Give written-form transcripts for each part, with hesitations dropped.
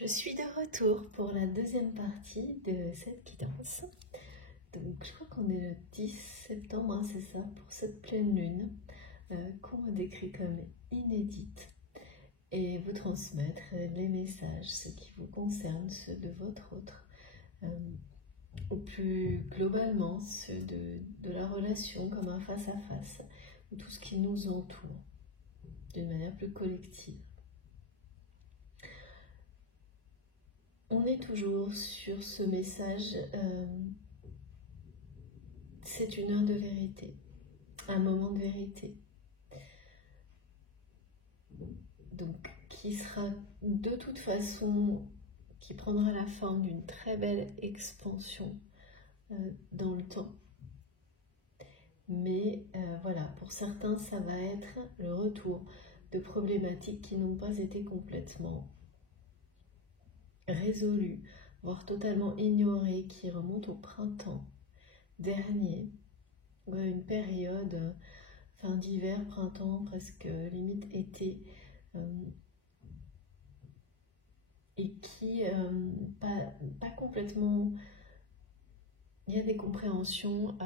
Je suis de retour pour la deuxième partie de cette guidance. Donc je crois qu'on est le 10 septembre, hein, c'est ça, pour cette pleine lune qu'on me décrit comme inédite, et vous transmettre les messages, ceux qui vous concernent, ceux de votre autre, ou plus globalement ceux de la relation comme un face-à-face, ou tout ce qui nous entoure d'une manière plus collective. On est toujours sur ce message, c'est une heure de vérité, un moment de vérité. Donc, qui sera de toute façon, qui prendra la forme d'une très belle expansion dans le temps. Mais voilà, pour certains, ça va être le retour de problématiques qui n'ont pas été complètement résolues, voire totalement ignorées, qui remontent au printemps dernier, ou à une période fin d'hiver, printemps, presque limite été, et qui, pas complètement, il y a des compréhensions,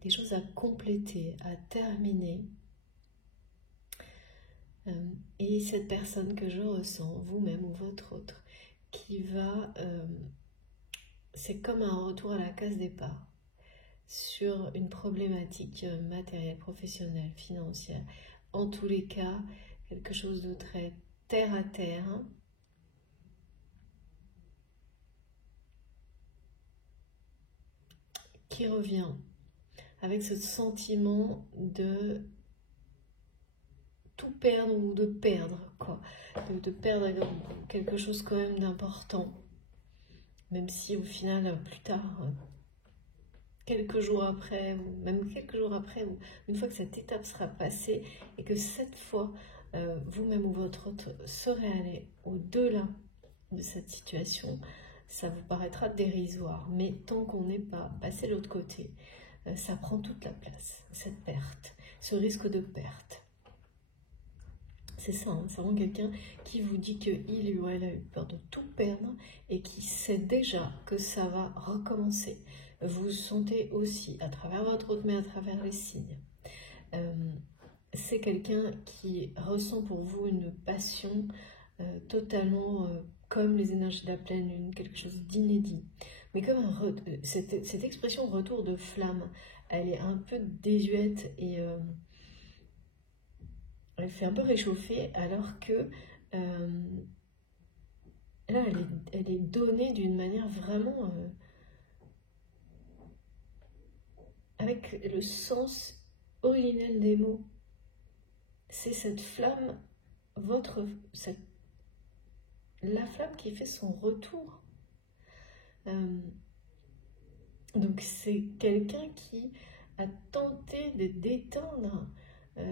des choses à compléter, à terminer. Et cette personne que je ressens, vous-même ou votre autre, qui va, c'est comme un retour à la case départ sur une problématique matérielle, professionnelle, financière, en tous les cas, quelque chose de très terre à terre, qui revient avec ce sentiment de tout perdre ou de perdre, quoi, de perdre quelque chose quand même d'important, même si au final, plus tard, quelques jours après, ou même quelques jours après, ou une fois que cette étape sera passée, et que cette fois, vous-même ou votre autre serez allé au-delà de cette situation, ça vous paraîtra dérisoire. Mais tant qu'on n'est pas passé de l'autre côté, ça prend toute la place, cette perte, ce risque de perte. C'est ça, hein, c'est vraiment quelqu'un qui vous dit qu'il ou elle a eu peur de tout perdre et qui sait déjà que ça va recommencer. Vous sentez aussi, à travers votre autre, mais à travers les signes. C'est quelqu'un qui ressent pour vous une passion totalement comme les énergies de la pleine lune, quelque chose d'inédit. Mais comme cette expression retour de flamme, elle est un peu désuète et elle fait un peu réchauffer, alors que là, elle est donnée d'une manière vraiment avec le sens originel des mots. C'est cette flamme, la flamme qui fait son retour. Donc c'est quelqu'un qui a tenté de détendre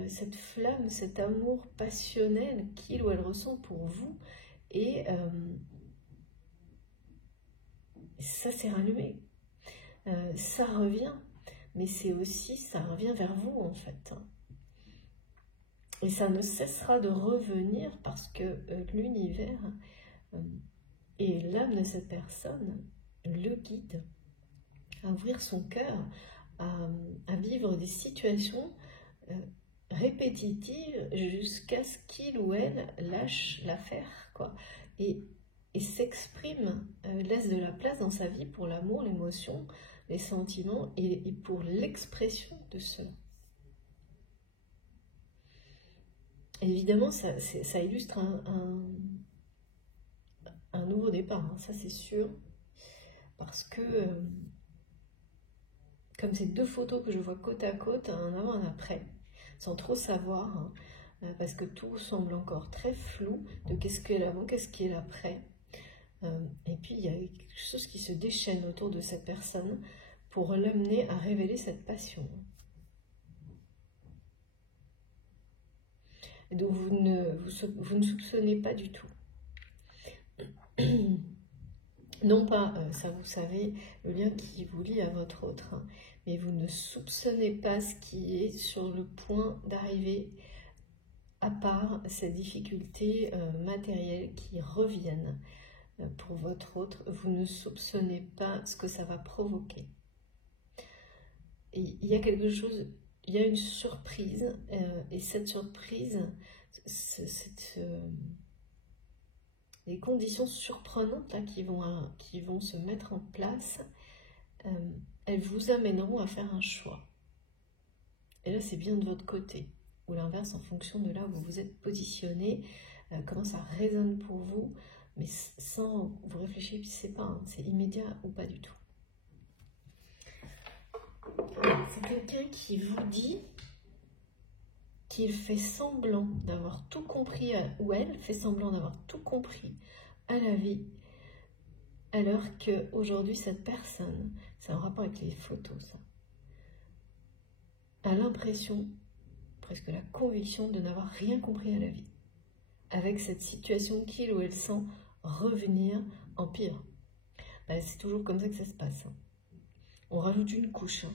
cette flamme, cet amour passionnel qu'il ou elle ressent pour vous, et ça s'est rallumé, ça revient, mais c'est aussi, ça revient vers vous en fait, et ça ne cessera de revenir parce que l'univers et l'âme de cette personne le guide à ouvrir son cœur, à vivre des situations répétitives jusqu'à ce qu'il ou elle lâche l'affaire, quoi, et s'exprime, laisse de la place dans sa vie pour l'amour, l'émotion, les sentiments et pour l'expression de cela. Évidemment, ça illustre un nouveau départ, hein, ça c'est sûr, parce que comme ces deux photos que je vois côte à côte, un avant, un après, sans trop savoir, hein, parce que tout semble encore très flou de qu'est-ce qui est l'avant, qu'est-ce qui est l'après. Et puis il y a quelque chose qui se déchaîne autour de cette personne pour l'amener à révéler cette passion. Et donc vous ne soupçonnez pas du tout. Non pas, ça vous savez, le lien qui vous lie à votre autre, hein, mais vous ne soupçonnez pas ce qui est sur le point d'arriver à part ces difficultés matérielles qui reviennent pour votre autre, vous ne soupçonnez pas ce que ça va provoquer. Et il y a quelque chose, il y a une surprise, et cette surprise, les conditions surprenantes là, qui vont se mettre en place, elles vous amèneront à faire un choix. Et là, c'est bien de votre côté. Ou l'inverse, en fonction de là où vous vous êtes positionné, comment ça résonne pour vous, mais sans vous réfléchissez pas, hein, c'est immédiat ou pas du tout. C'est quelqu'un qui vous dit qu'il fait semblant d'avoir tout compris, ou elle fait semblant d'avoir tout compris à la vie, alors qu'aujourd'hui, cette personne, c'est en rapport avec les photos, ça, a l'impression, presque la conviction de n'avoir rien compris à la vie, avec cette situation qu'il ou elle sent revenir en pire. Ben, c'est toujours comme ça que ça se passe. Hein. On rajoute une couche. Hein.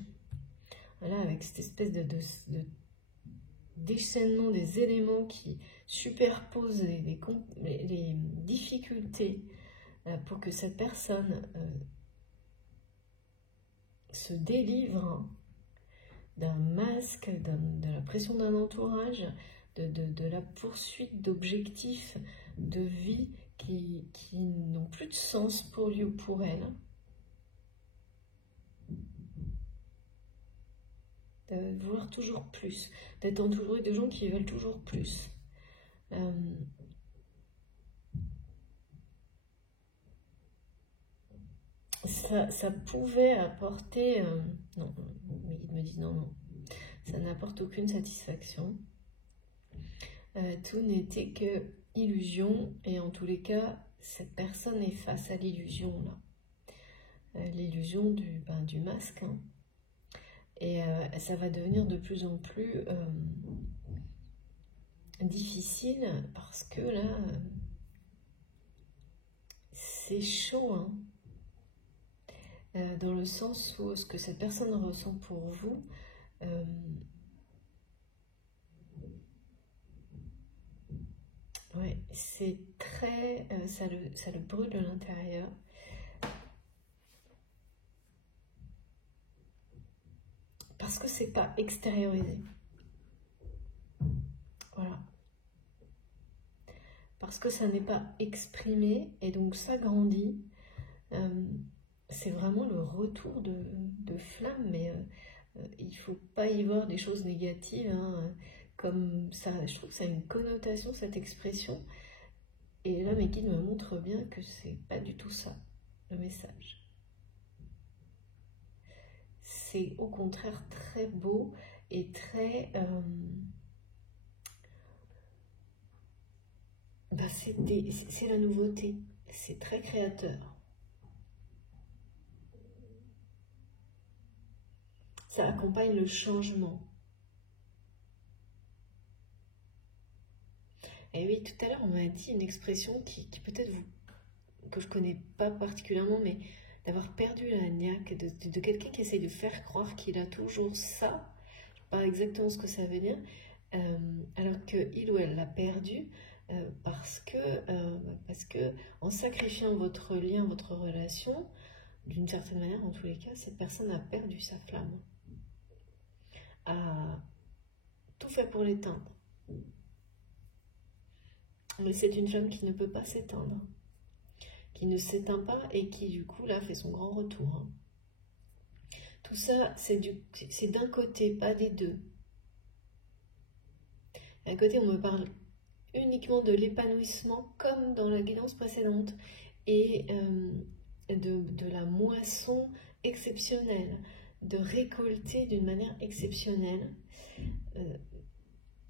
Voilà, avec cette espèce de déchaînement des éléments qui superposent les difficultés pour que cette personne se délivre d'un masque, de la pression d'un entourage, de la poursuite d'objectifs de vie qui n'ont plus de sens pour lui ou pour elle. De vouloir toujours plus, d'être entouré de gens qui veulent toujours plus. Ça pouvait apporter... non, mais ils me disent non, ça n'apporte aucune satisfaction. Tout n'était que illusion, et en tous les cas, cette personne est face à l'illusion là. L'illusion du masque. Hein. Et ça va devenir de plus en plus difficile parce que là, c'est chaud. Hein. Dans le sens où ce que cette personne ressent pour vous, ouais, c'est très... ça le brûle de l'intérieur. Parce que c'est pas extériorisé. Voilà. Parce que ça n'est pas exprimé et donc ça grandit. C'est vraiment le retour de flamme, mais il ne faut pas y voir des choses négatives. Hein, comme ça, je trouve que ça a une connotation, cette expression. Et là, mes guides me montrent bien que c'est pas du tout ça, le message. C'est au contraire très beau et très... c'est la nouveauté, c'est très créateur. Ça accompagne le changement. Et oui, tout à l'heure, on m'a dit une expression qui peut-être que je connais pas particulièrement, mais d'avoir perdu la niaque, de quelqu'un qui essaye de faire croire qu'il a toujours ça, je sais pas exactement ce que ça veut dire, alors qu'il ou elle l'a perdu parce que en sacrifiant votre lien, votre relation, d'une certaine manière, en tous les cas, cette personne a perdu sa flamme, a tout fait pour l'éteindre. Mais c'est une flamme qui ne peut pas s'éteindre, qui ne s'éteint pas et qui du coup là fait son grand retour. Hein. Tout ça, c'est d'un côté, pas des deux. D'un côté, on me parle uniquement de l'épanouissement comme dans la guidance précédente et de la moisson exceptionnelle, de récolter d'une manière exceptionnelle.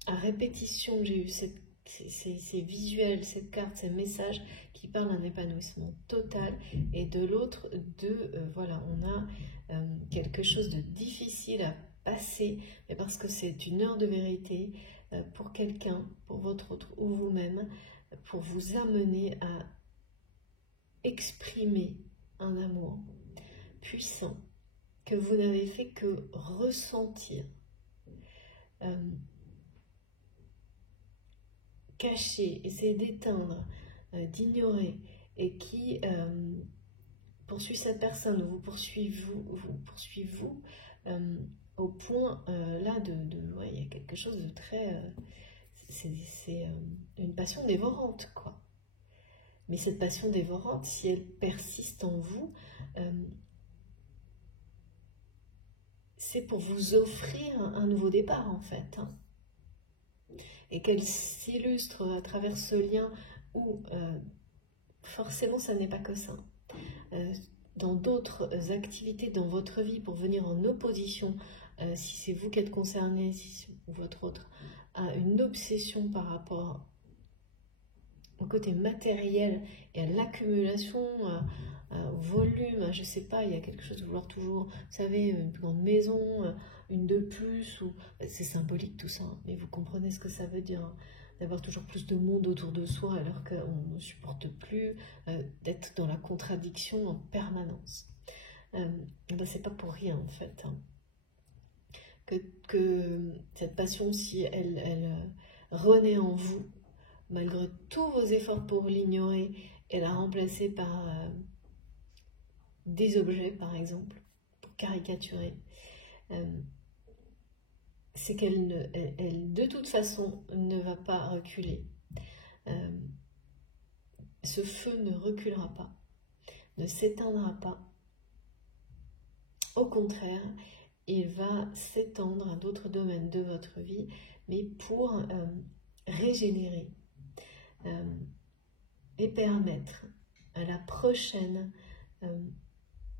À répétition, j'ai eu ces visuels, cette carte, ces messages qui parlent d'un épanouissement total, et de l'autre, voilà, on a quelque chose de difficile à passer, mais parce que c'est une heure de vérité pour quelqu'un, pour votre autre ou vous-même, pour vous amener à exprimer un amour puissant que vous n'avez fait que ressentir. cacher, essayer d'éteindre, d'ignorer, et qui poursuit cette personne, vous poursuivez vous, au point là ouais, il y a quelque chose de très... c'est une passion dévorante, quoi. Mais cette passion dévorante, si elle persiste en vous, c'est pour vous offrir un nouveau départ, en fait. Hein. Et qu'elle s'illustre à travers ce lien où, forcément, ça n'est pas que ça. Dans d'autres activités dans votre vie, pour venir en opposition, si c'est vous qui êtes concerné, si ou votre autre, à une obsession par rapport au côté matériel et à l'accumulation, au volume, je sais pas, il y a quelque chose de vouloir toujours, vous savez, une plus grande maison, une de plus, ou c'est symbolique tout ça, hein, mais vous comprenez ce que ça veut dire, hein, d'avoir toujours plus de monde autour de soi alors qu'on ne supporte plus, d'être dans la contradiction en permanence. Ben c'est pas pour rien en fait. Hein. Que cette passion, si elle renaît en vous, malgré tous vos efforts pour l'ignorer et la remplacer par des objets, par exemple, pour caricaturer, c'est qu'elle de toute façon ne va pas reculer. Ce feu ne reculera pas, ne s'éteindra pas. Au contraire, il va s'étendre à d'autres domaines de votre vie, mais pour régénérer et permettre à la prochaine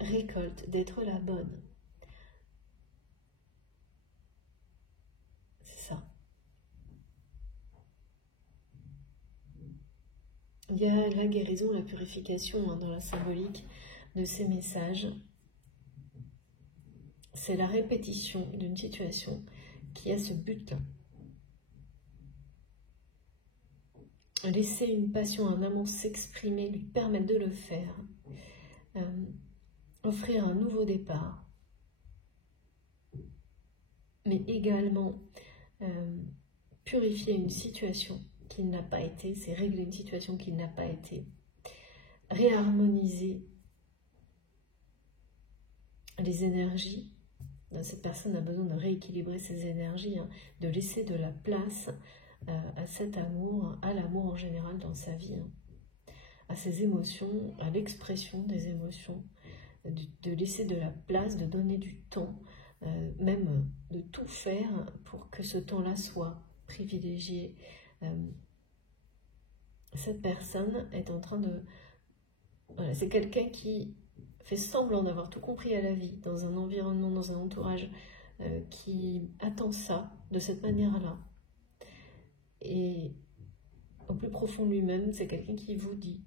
récolte d'être la bonne. C'est ça. Il y a la guérison, la purification hein, dans la symbolique de ces messages. C'est la répétition d'une situation qui a ce but-là. Laisser une passion, un amour s'exprimer, lui permettre de le faire. Offrir un nouveau départ. Mais également purifier une situation qui n'a pas été, c'est régler une situation qui n'a pas été. Réharmoniser les énergies. Cette personne a besoin de rééquilibrer ses énergies, hein, de laisser de la place à cet amour, à l'amour en général dans sa vie, hein, à ses émotions, à l'expression des émotions, de laisser de la place, de donner du temps, même de tout faire pour que ce temps-là soit privilégié. Cette personne est en train de... Voilà, c'est quelqu'un qui fait semblant d'avoir tout compris à la vie, dans un environnement, dans un entourage qui attend ça de cette manière-là. Et au plus profond de lui-même, c'est quelqu'un qui vous dit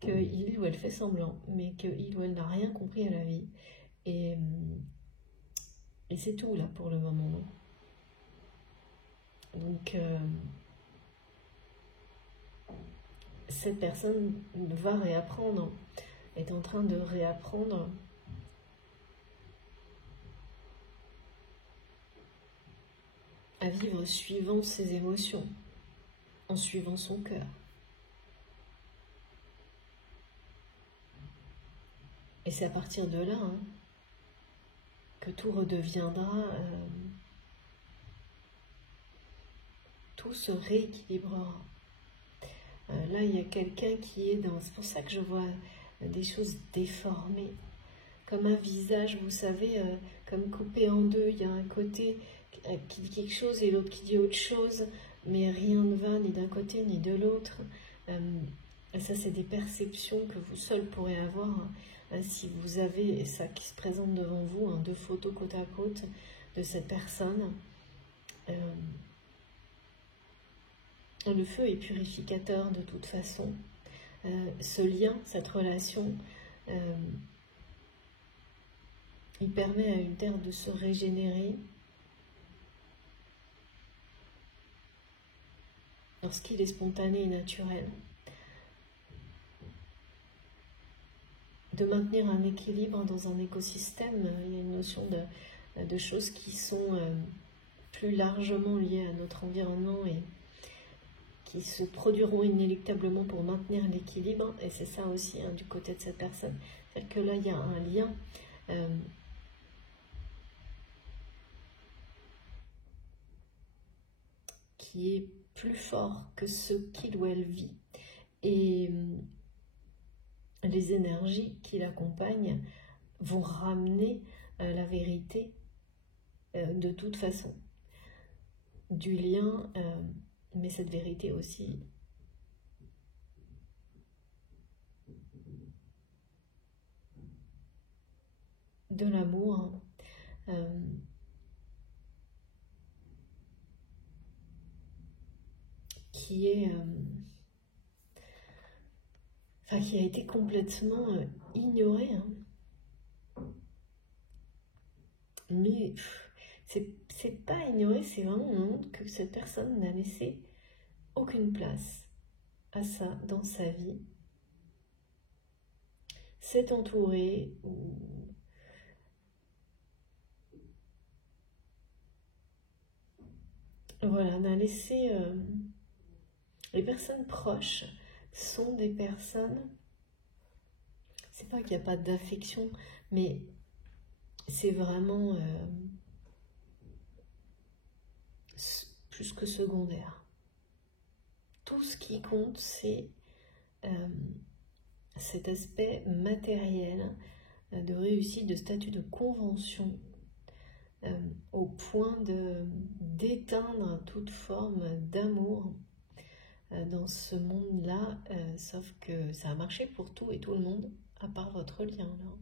qu'il ou elle fait semblant, mais qu'il ou elle n'a rien compris à la vie. Et c'est tout là pour le moment. Donc, cette personne va réapprendre, est en train de réapprendre à vivre suivant ses émotions, en suivant son cœur. Et c'est à partir de là hein, que tout redeviendra, tout se rééquilibrera. Là, il y a quelqu'un qui est dans... C'est pour ça que je vois des choses déformées, comme un visage, vous savez, comme coupé en deux. Il y a un côté qui dit quelque chose et l'autre qui dit autre chose, mais rien ne va ni d'un côté ni de l'autre. Ça, c'est des perceptions que vous seul pourrez avoir si vous avez ça qui se présente devant vous, hein, deux photos côte à côte de cette personne. Le feu est purificateur de toute façon. Ce lien, cette relation, il permet à une terre de se régénérer lorsqu'il est spontané et naturel. De maintenir un équilibre dans un écosystème, il y a une notion de choses qui sont plus largement liées à notre environnement et qui se produiront inéluctablement pour maintenir l'équilibre, et c'est ça aussi hein, du côté de cette personne. C'est-à-dire que là, il y a un lien qui est plus fort que ce qu'il ou elle vit. Et les énergies qui l'accompagnent vont ramener la vérité de toute façon. Du lien, mais cette vérité aussi de l'amour, qui est qui a été complètement ignoré. Hein. Mais c'est pas ignoré, c'est vraiment une honte que cette personne n'a laissé aucune place à ça dans sa vie. S'est entouré ou voilà, n'a laissé les personnes proches sont des personnes, c'est pas qu'il n'y a pas d'affection, mais c'est vraiment plus que secondaire. Tout ce qui compte, c'est cet aspect matériel de réussite, de statut de convention, au point d'éteindre toute forme d'amour dans ce monde-là, sauf que ça a marché pour tout et tout le monde, à part votre lien. Là.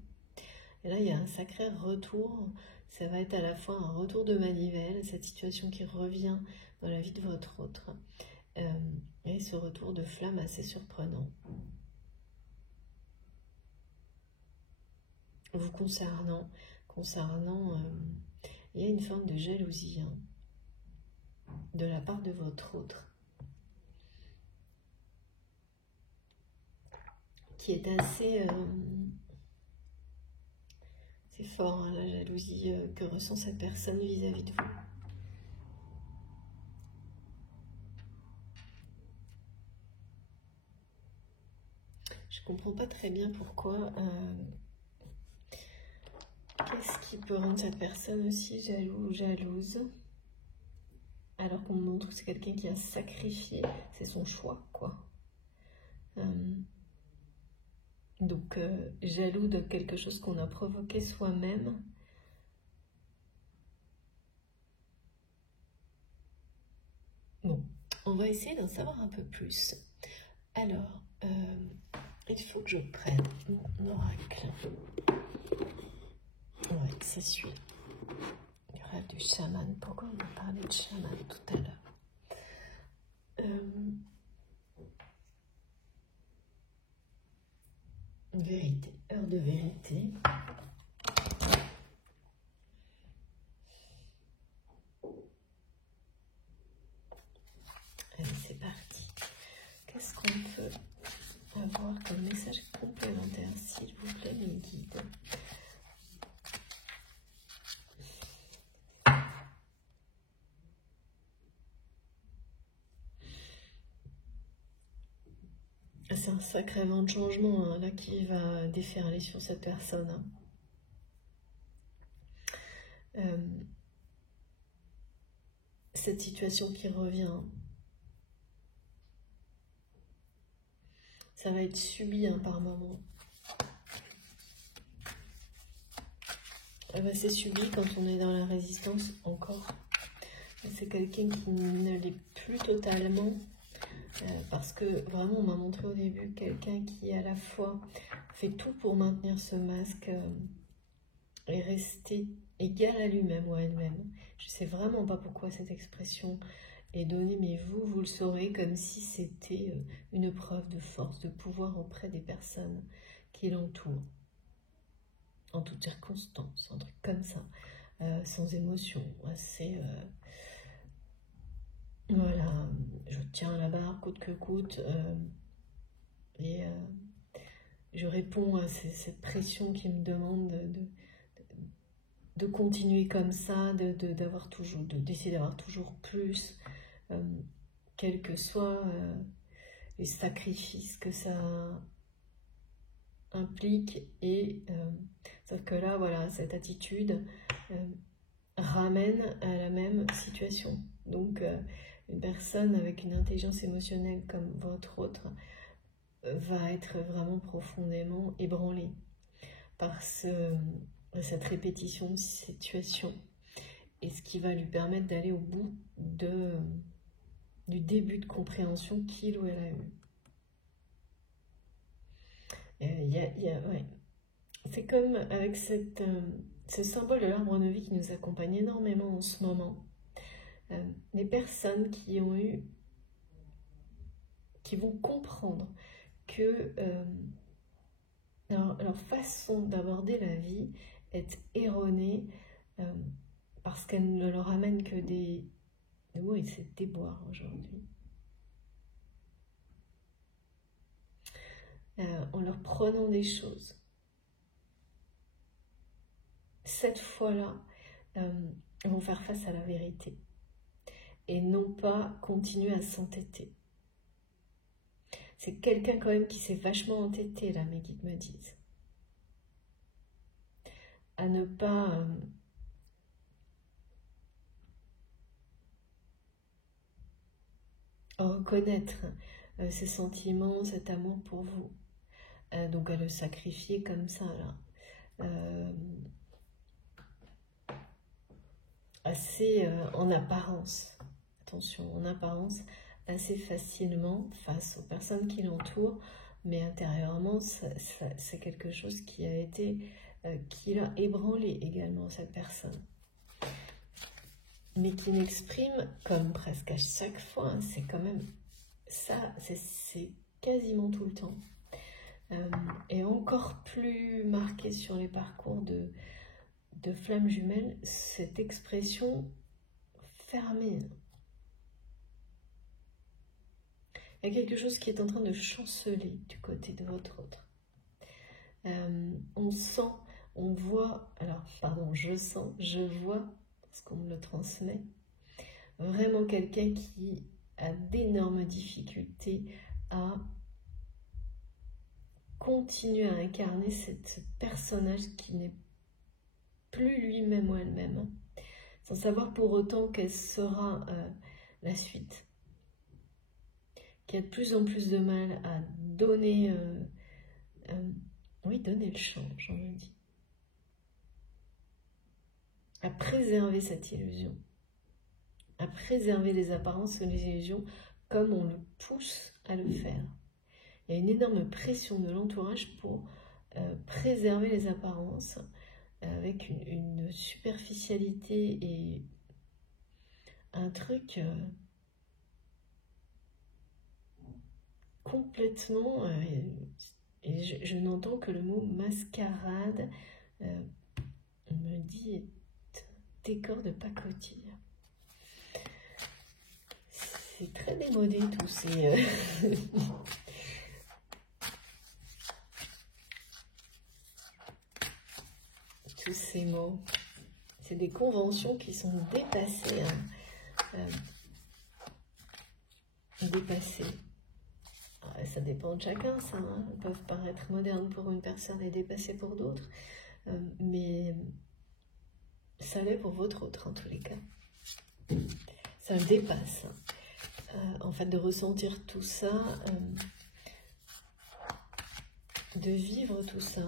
Et là, il y a un sacré retour. Ça va être à la fois un retour de manivelle, cette situation qui revient dans la vie de votre autre, et ce retour de flamme assez surprenant. Vous concernant, il y a une forme de jalousie hein, de la part de votre autre, qui est assez... c'est fort, hein, la jalousie que ressent cette personne vis-à-vis de vous. Je comprends pas très bien pourquoi... Qu'est-ce qui peut rendre cette personne aussi jaloux ou jalouse? Alors qu'on me montre que c'est quelqu'un qui a sacrifié, c'est son choix, quoi. Donc, jaloux de quelque chose qu'on a provoqué soi-même. Bon, on va essayer d'en savoir un peu plus. Alors, il faut que je prenne mon oracle. Ouais, c'est celui. Du rêve du chaman. Pourquoi on a parlé de chaman tout à l'heure? Vérité, heure de vérité. Allez, c'est parti. Qu'est-ce qu'on peut avoir comme message complémentaire, s'il vous plaît, mes guides? C'est un sacré vent de changement hein, là qui va déferler sur cette personne. Hein. Cette situation qui revient, ça va être subi hein, par moment. C'est subi quand on est dans la résistance encore. C'est quelqu'un qui ne l'est plus totalement. Parce que vraiment on m'a montré au début quelqu'un qui à la fois fait tout pour maintenir ce masque et rester égal à lui-même ou à elle-même. Je sais vraiment pas pourquoi cette expression est donnée, mais vous le saurez, comme si c'était une preuve de force, de pouvoir auprès des personnes qui l'entourent, en toutes circonstances, un truc comme ça, sans émotion, assez... Voilà, je tiens la barre coûte que coûte et je réponds à cette pression qui me demande de continuer comme ça, d'essayer d'avoir toujours plus, quels que soient les sacrifices que ça implique. Et sauf que là, voilà, cette attitude ramène à la même situation. Donc, une personne avec une intelligence émotionnelle comme votre autre va être vraiment profondément ébranlée par cette répétition de situation, et ce qui va lui permettre d'aller au bout du début de compréhension qu'il ou elle a eu. Ouais. C'est comme avec ce symbole de l'arbre de vie qui nous accompagne énormément en ce moment. Les personnes qui vont comprendre que leur façon d'aborder la vie est erronée parce qu'elle ne leur amène que des mots et des déboires aujourd'hui. En leur prenant des choses. Cette fois-là, ils vont faire face à la vérité et non pas continuer à s'entêter. C'est quelqu'un quand même qui s'est vachement entêté là, mes guides me disent. À ne pas reconnaître ses sentiments, cet amour pour vous. Donc à le sacrifier comme ça là. Assez en apparence, attention, en apparence, assez facilement face aux personnes qui l'entourent, mais intérieurement, c'est quelque chose qui a été, qui l'a ébranlé également, cette personne. Mais qui n'exprime, comme presque à chaque fois, hein, c'est quand même ça, c'est quasiment tout le temps. Et encore plus marqué sur les parcours de flammes jumelles, cette expression fermée. Il y a quelque chose qui est en train de chanceler du côté de votre autre. On sent, on voit, alors pardon, je sens, je vois, parce qu'on me le transmet, vraiment quelqu'un qui a d'énormes difficultés à continuer à incarner ce personnage qui n'est plus lui-même ou elle-même, sans savoir pour autant quelle sera la suite. Qui a de plus en plus de mal à donner, donner le change, on me dit. À préserver cette illusion. À préserver les apparences et les illusions comme on le pousse à le faire. Il y a une énorme pression de l'entourage pour préserver les apparences avec une superficialité et un truc complètement, et je n'entends que le mot mascarade, on me dit décor de pacotille. C'est très démodé tous ces... tous ces mots. C'est des conventions qui sont dépassées. Dépassées. Ça dépend de chacun, ça. Hein. Ils peuvent paraître modernes pour une personne et dépassées pour d'autres. Mais ça l'est pour votre autre, en tous les cas. Ça le dépasse. En fait, de ressentir tout ça, de vivre tout ça.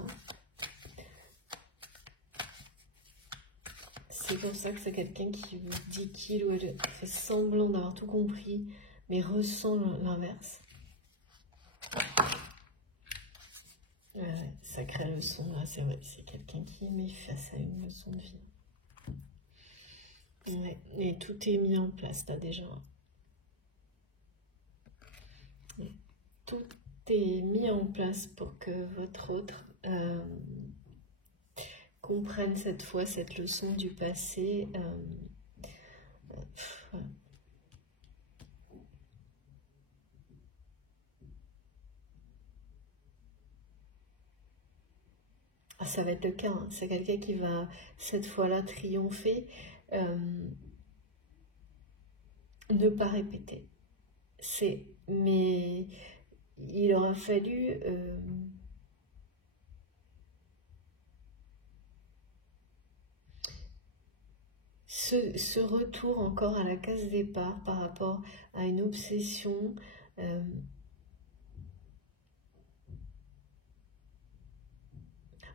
C'est pour ça que c'est quelqu'un qui vous dit qu'il ou elle fait semblant d'avoir tout compris, mais ressent l'inverse. Sacrée leçon, c'est vrai, c'est quelqu'un qui est mis face à une leçon de vie. Ouais, et tout est mis en place là déjà. Et tout est mis en place pour que votre autre comprenne cette fois cette leçon du passé. Ça va être le cas, hein. C'est quelqu'un qui va cette fois-là triompher, ne pas répéter. Mais il aura fallu ce retour encore à la case départ par rapport à une obsession.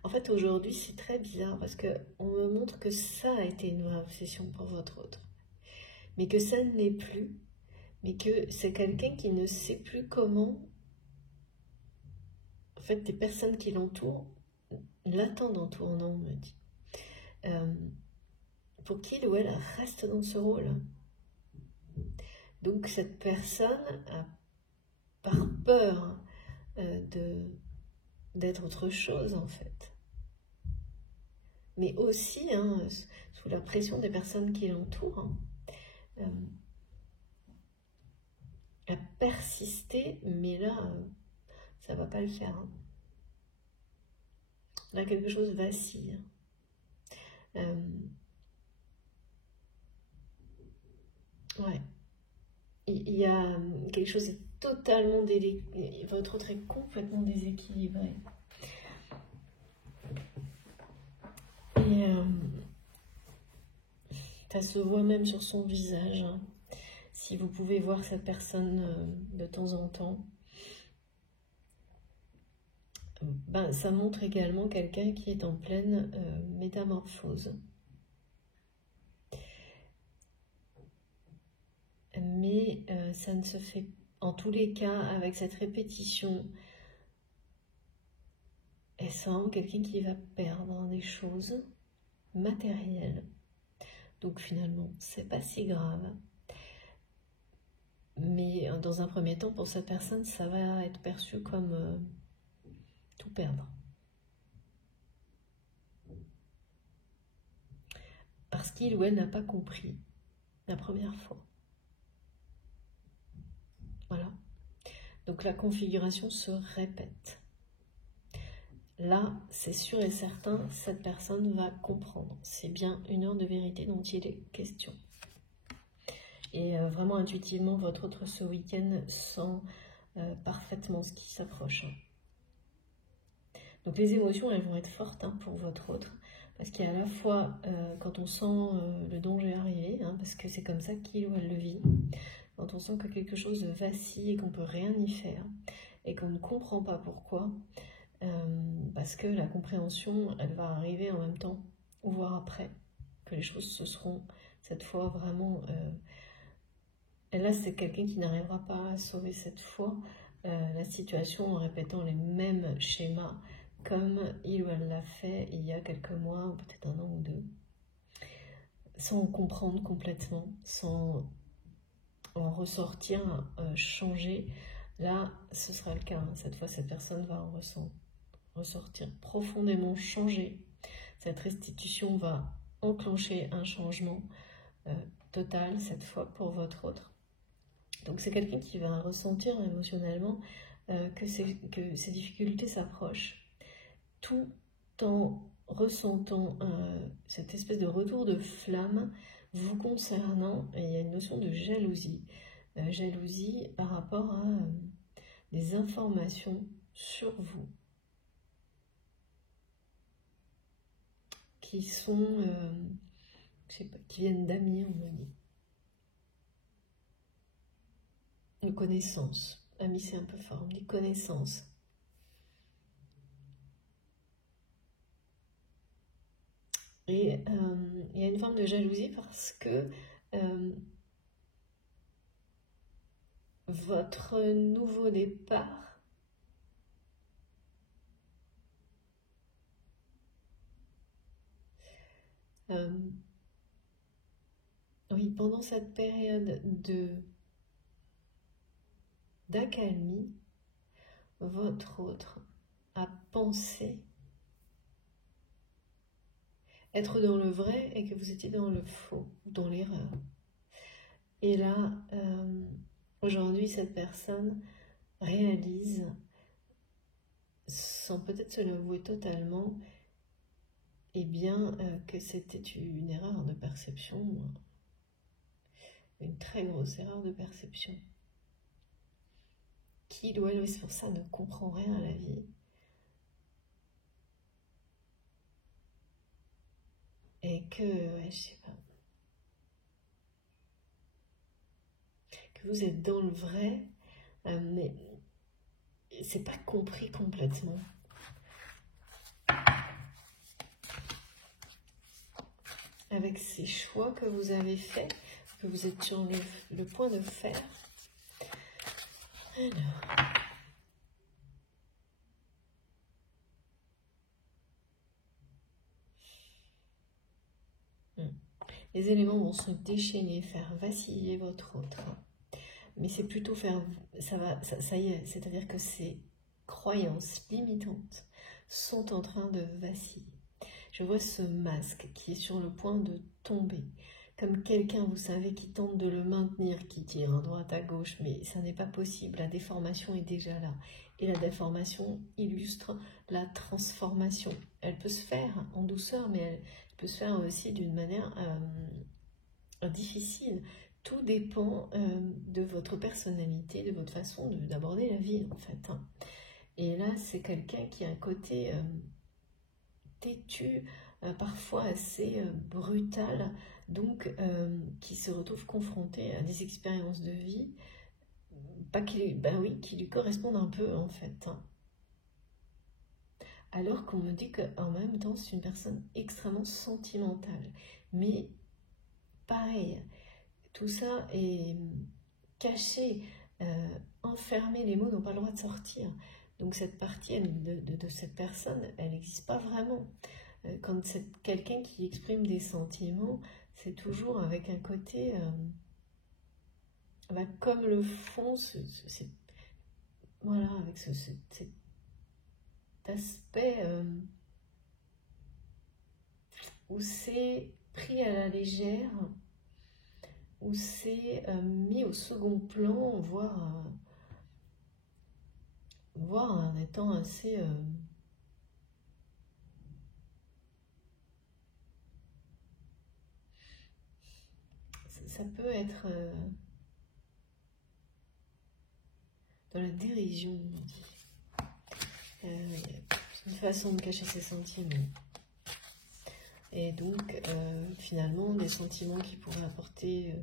En fait, aujourd'hui, c'est très bizarre parce qu'on me montre que ça a été une vraie obsession pour votre autre. Mais que ça ne l'est plus. Mais que c'est quelqu'un qui ne sait plus comment... En fait, des personnes qui l'entourent l'attendent en tournant, on me dit. Pour qu'il ou elle reste dans ce rôle. Donc cette personne a par peur d'être autre chose en fait. Mais aussi sous la pression des personnes qui l'entourent, a persisté, mais là, ça va pas le faire. Là, quelque chose vacille. Ouais. Il y a quelque chose de totalement déséquilibré. Votre autre est complètement déséquilibré. Et ça se voit même sur son visage. Si vous pouvez voir cette personne de temps en temps, ça montre également quelqu'un qui est en pleine métamorphose. Mais ça ne se fait, en tous les cas, avec cette répétition, et c'est vraiment quelqu'un qui va perdre des choses matérielles. Donc finalement, c'est pas si grave. Mais dans un premier temps, pour cette personne, ça va être perçu comme tout perdre. Parce qu'il ou elle n'a pas compris la première fois. Voilà. Donc la configuration se répète. Là, c'est sûr et certain, cette personne va comprendre. C'est bien une heure de vérité dont il est question. Et vraiment intuitivement, votre autre ce week-end sent parfaitement ce qui s'approche. Donc les émotions, elles vont être fortes pour votre autre. Parce qu'il y a à la fois, quand on sent le danger arriver, parce que c'est comme ça qu'il ou elle le vit, quand on sent que quelque chose vacille et qu'on ne peut rien y faire, et qu'on ne comprend pas pourquoi, parce que la compréhension, elle va arriver en même temps, ou voire après, que les choses se seront, cette fois, vraiment... et là, c'est quelqu'un qui n'arrivera pas à sauver cette fois la situation en répétant les mêmes schémas, comme il ou elle l'a fait il y a quelques mois, ou peut-être un an ou deux, sans comprendre complètement, sans en ressortir, changer. Là, ce sera le cas. Cette fois, cette personne va en ressortir profondément changée. Cette restitution va enclencher un changement total, cette fois, pour votre autre. Donc, c'est quelqu'un qui va ressentir émotionnellement que ces difficultés s'approchent, tout en ressentant cette espèce de retour de flamme vous concernant. Et il y a une notion de jalousie. Jalousie par rapport à des informations sur vous qui sont, je sais pas, qui viennent d'amis, on me dit. Une connaissance. Ami, c'est un peu fort, on me dit connaissance. Et il y a une forme de jalousie parce que votre nouveau départ oui, pendant cette période d'accalmie, votre autre a pensé être dans le vrai et que vous étiez dans le faux, dans l'erreur. Et là, aujourd'hui, cette personne réalise, sans peut-être se l'avouer totalement, eh bien, que c'était une erreur de perception, une très grosse erreur de perception. qui, ou elle, c'est pour ça, ne comprend rien à la vie. Et que, ouais, je sais pas, que vous êtes dans le vrai, mais c'est pas compris complètement. Avec ces choix que vous avez faits, que vous êtes sur le point de faire. Alors. Les éléments vont se déchaîner, faire vaciller votre autre. Mais c'est plutôt faire... Ça y est, c'est-à-dire que ces croyances limitantes sont en train de vaciller. Je vois ce masque qui est sur le point de tomber. Comme quelqu'un, vous savez, qui tente de le maintenir, qui tire à droite, à gauche, mais ça n'est pas possible. La déformation est déjà là. Et la déformation illustre la transformation. Elle peut se faire en douceur, mais elle peut se faire aussi d'une manière difficile. Tout dépend de votre personnalité, de votre façon d'aborder la vie, en fait. Et là, c'est quelqu'un qui a un côté têtu, parfois assez brutal, donc qui se retrouve confronté à des expériences de vie qui lui correspondent un peu, en fait. Alors qu'on me dit qu'en même temps, c'est une personne extrêmement sentimentale. Mais pareil, tout ça est caché, enfermé, les mots n'ont pas le droit de sortir. Donc cette partie de cette personne, elle n'existe pas vraiment. Quand c'est quelqu'un qui exprime des sentiments, c'est toujours avec un côté, comme le fond, voilà, avec cet aspect où c'est pris à la légère, où c'est mis au second plan, voire en étant assez... ça peut être dans la dérision, on dit. C'est une façon de cacher ses sentiments. Et donc, finalement, des sentiments qui pourraient apporter,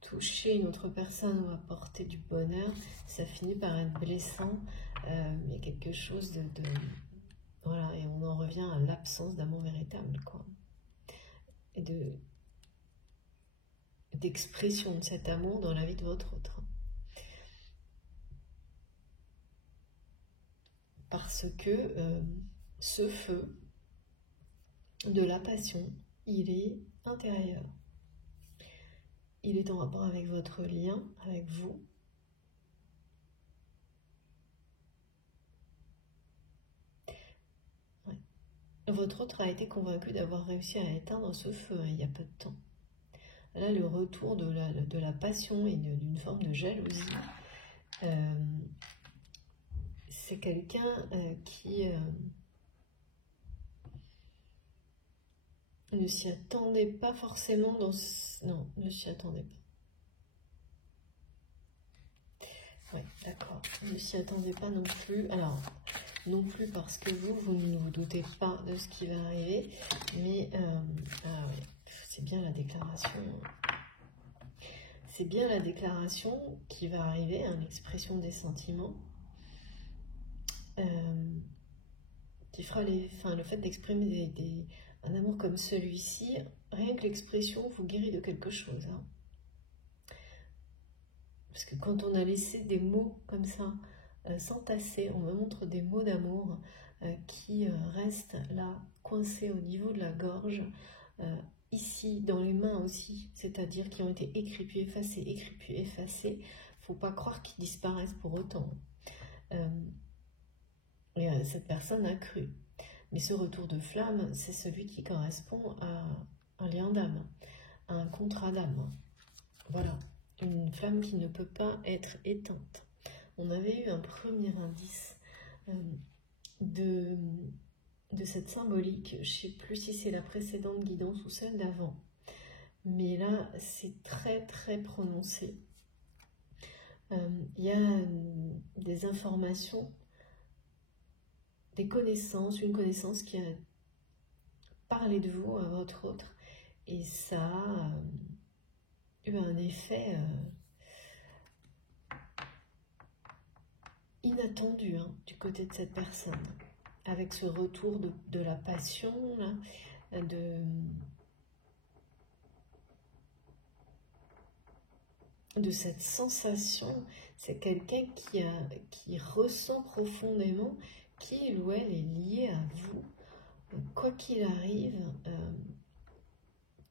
toucher une autre personne ou apporter du bonheur, ça finit par être blessant. Il y a quelque chose de... Voilà, et on en revient à l'absence d'amour véritable, quoi. Et d'expression de cet amour dans la vie de votre autre. Parce que ce feu de la passion, il est intérieur. Il est en rapport avec votre lien, avec vous. Ouais. Votre autre a été convaincu d'avoir réussi à éteindre ce feu il y a peu de temps. Là, le retour de la passion et d'une forme de jalousie, c'est quelqu'un qui ne s'y attendait pas forcément Non, ne s'y attendait pas. Ouais, d'accord. Ne s'y attendait pas non plus. Alors, non plus parce que vous ne vous doutez pas de ce qui va arriver, mais ah ouais, c'est bien la déclaration. C'est bien la déclaration qui va arriver, l'expression des sentiments, qui fera le fait d'exprimer un amour comme celui-ci, rien que l'expression vous guérit de quelque chose. Parce que quand on a laissé des mots comme ça s'entasser, on me montre des mots d'amour qui restent là, coincés au niveau de la gorge, ici, dans les mains aussi, c'est-à-dire qui ont été écrits puis effacés. Faut pas croire qu'ils disparaissent pour autant. Et cette personne a cru. Mais ce retour de flamme, c'est celui qui correspond à un lien d'âme, à un contrat d'âme. Voilà, une flamme qui ne peut pas être éteinte. On avait eu un premier indice de cette symbolique, je ne sais plus si c'est la précédente guidance ou celle d'avant, mais là c'est très très prononcé. Il y a des informations, des connaissances, une connaissance qui a parlé de vous à votre autre, et ça a eu un effet inattendu du côté de cette personne, avec ce retour de la passion, là, de cette sensation. C'est quelqu'un qui ressent profondément qu'il ou elle est lié à vous, quoi qu'il arrive,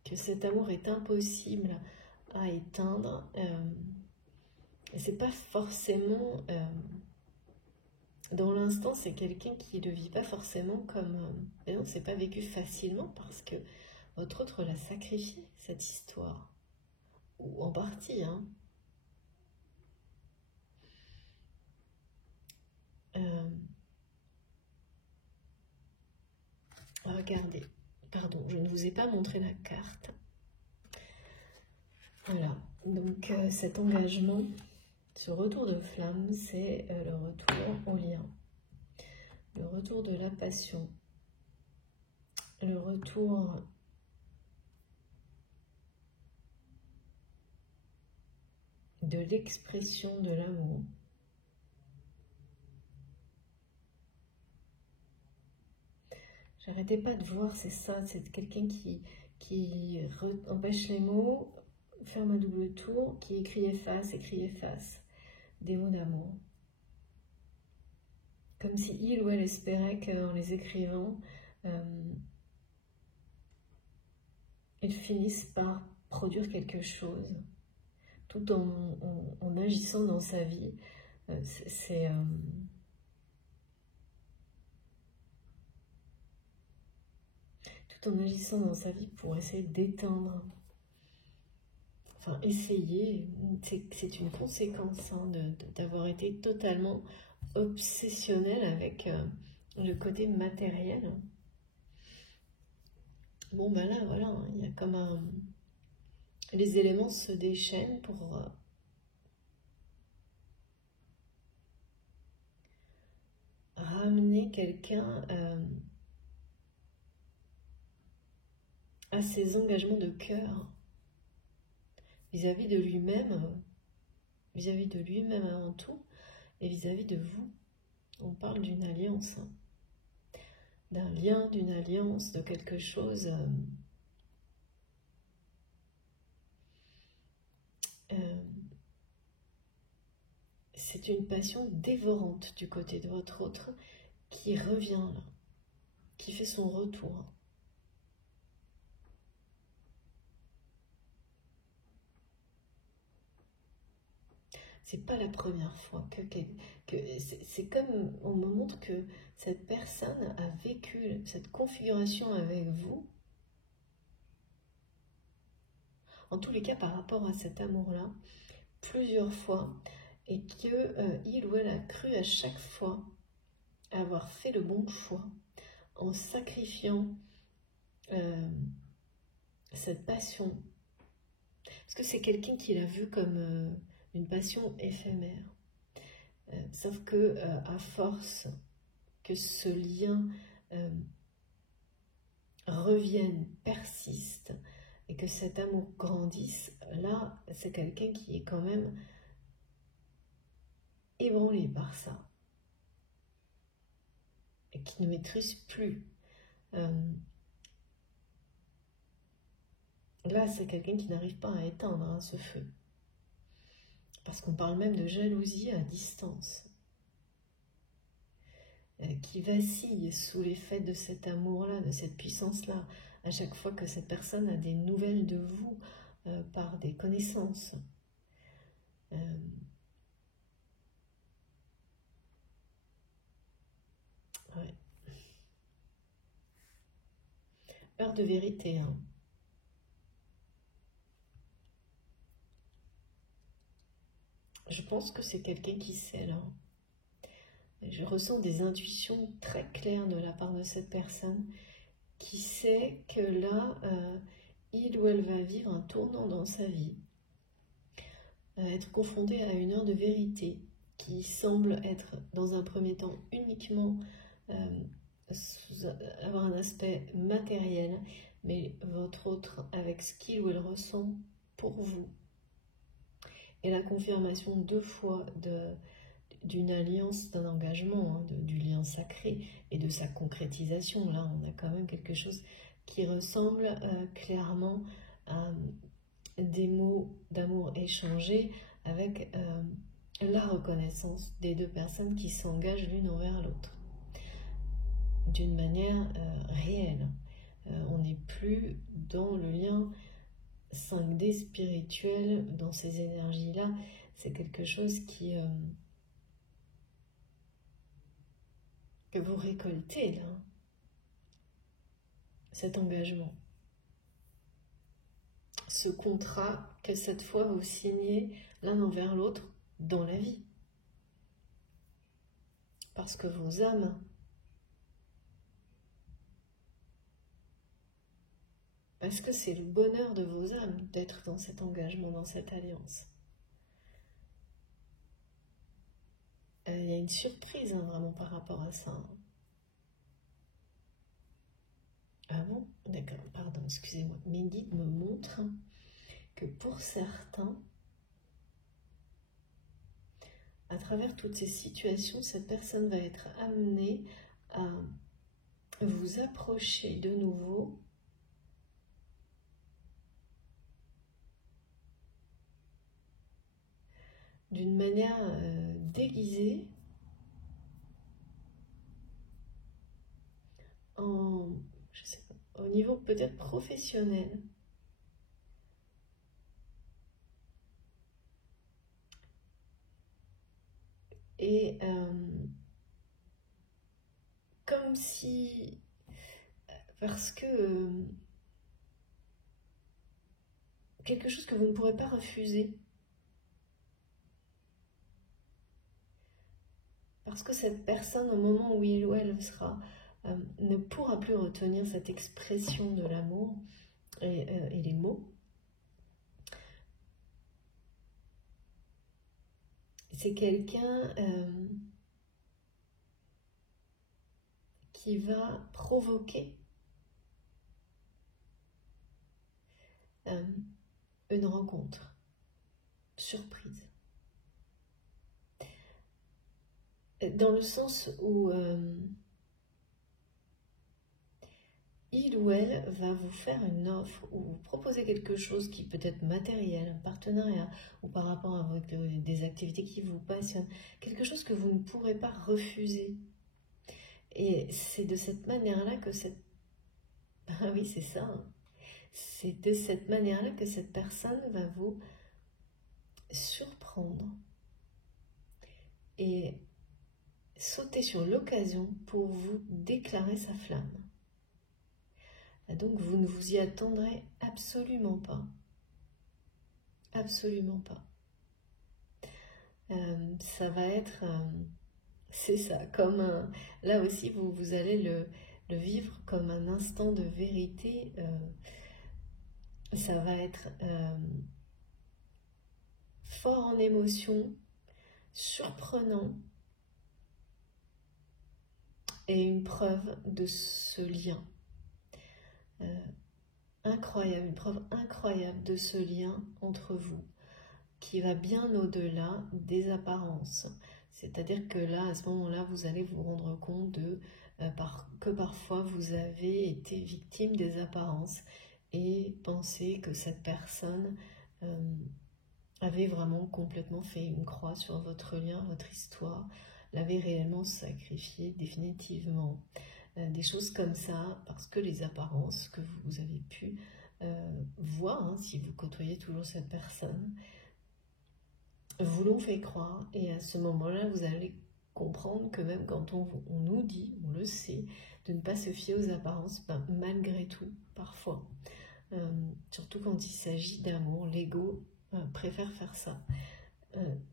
que cet amour est impossible à éteindre, et c'est pas forcément dans l'instant, c'est quelqu'un qui ne le vit pas forcément comme mais non, c'est pas vécu facilement parce que votre autre l'a sacrifié, cette histoire, ou en partie, regardez, pardon, je ne vous ai pas montré la carte. Voilà, donc cet engagement, ce retour de flamme, c'est le retour au lien, le retour de la passion, le retour de l'expression de l'amour. J'arrêtais pas de voir, c'est ça, c'est quelqu'un qui empêche les mots, ferme un double tour, qui écrit efface, des mots d'amour. Comme si il ou elle espérait qu'en les écrivant, ils finissent par produire quelque chose, tout en agissant dans sa vie. Tout en agissant dans sa vie pour essayer d'éteindre. Enfin, essayer, c'est une conséquence d'avoir été totalement obsessionnel avec le côté matériel. Bon, ben là, voilà, il y a comme les éléments se déchaînent pour ramener quelqu'un à ses engagements de cœur vis-à-vis de lui-même, avant tout, et vis-à-vis de vous. On parle d'une alliance, d'un lien, d'une alliance, de quelque chose c'est une passion dévorante du côté de votre autre qui revient là, qui fait son retour. C'est pas la première fois que c'est comme on me montre que cette personne a vécu cette configuration avec vous, en tous les cas par rapport à cet amour-là, plusieurs fois, et que il ou elle a cru à chaque fois avoir fait le bon choix en sacrifiant cette passion. Parce que c'est quelqu'un qui l'a vu comme une passion éphémère. Sauf que à force que ce lien revienne, persiste, et que cet amour grandisse, là, c'est quelqu'un qui est quand même ébranlé par ça. Et qui ne maîtrise plus. Là, c'est quelqu'un qui n'arrive pas à éteindre ce feu. Parce qu'on parle même de jalousie à distance. Qui vacille sous l'effet de cet amour-là, de cette puissance-là, à chaque fois que cette personne a des nouvelles de vous par des connaissances. Ouais. Heure de vérité, Je pense que c'est quelqu'un qui sait, là. Je ressens des intuitions très claires de la part de cette personne qui sait que là, il ou elle va vivre un tournant dans sa vie être confronté à une heure de vérité qui semble être dans un premier temps uniquement avoir un aspect matériel, mais votre autre avec ce qu'il ou elle ressent pour vous. Et la confirmation 2 fois d'une alliance, d'un engagement, hein, du lien sacré et de sa concrétisation. Là, on a quand même quelque chose qui ressemble clairement à des mots d'amour échangés avec la reconnaissance des 2 personnes qui s'engagent l'une envers l'autre d'une manière réelle. On n'est plus dans le lien 5D spirituel, dans ces énergies-là. C'est quelque chose que vous récoltez là, cet engagement. Ce contrat que cette fois vous signez l'un envers l'autre dans la vie. Parce que vos âmes parce que c'est le bonheur de vos âmes d'être dans cet engagement, dans cette alliance. Il y a une surprise hein, vraiment par rapport à ça. Ah bon? D'accord, pardon, excusez-moi. Mes guides me montrent que pour certains, à travers toutes ces situations, cette personne va être amenée à vous approcher de nouveau d'une manière déguisée je sais pas, au niveau peut-être professionnel. Et comme si, parce que quelque chose que vous ne pourrez pas refuser. Parce que cette personne, au moment où il ou elle sera, ne pourra plus retenir cette expression de l'amour et les mots. C'est quelqu'un qui va provoquer une rencontre surprise. Dans le sens où il ou elle va vous faire une offre ou vous proposer quelque chose qui peut être matériel, un partenariat ou par rapport à des activités qui vous passionnent, quelque chose que vous ne pourrez pas refuser. Et c'est de cette manière-là que cette... Ah oui, c'est ça. Hein. C'est de cette manière-là que cette personne va vous surprendre et sauter sur l'occasion pour vous déclarer sa flamme. Donc vous ne vous y attendrez absolument pas. Absolument pas. Ça va être... c'est ça, comme là aussi vous allez le vivre comme un instant de vérité. Ça va être fort en émotion, surprenant, et une preuve de ce lien. Incroyable, une preuve incroyable de ce lien entre vous, qui va bien au-delà des apparences. C'est-à-dire que là, à ce moment-là, vous allez vous rendre compte que parfois vous avez été victime des apparences et penser que cette personne avait vraiment complètement fait une croix sur votre lien, votre histoire, l'avait réellement sacrifié définitivement. Des choses comme ça, parce que les apparences que vous avez pu voir, hein, si vous côtoyez toujours cette personne, vous l'ont fait croire, et à ce moment-là, vous allez comprendre que même quand on nous dit, on le sait, de ne pas se fier aux apparences, ben, malgré tout, parfois, surtout quand il s'agit d'amour, l'ego préfère faire ça.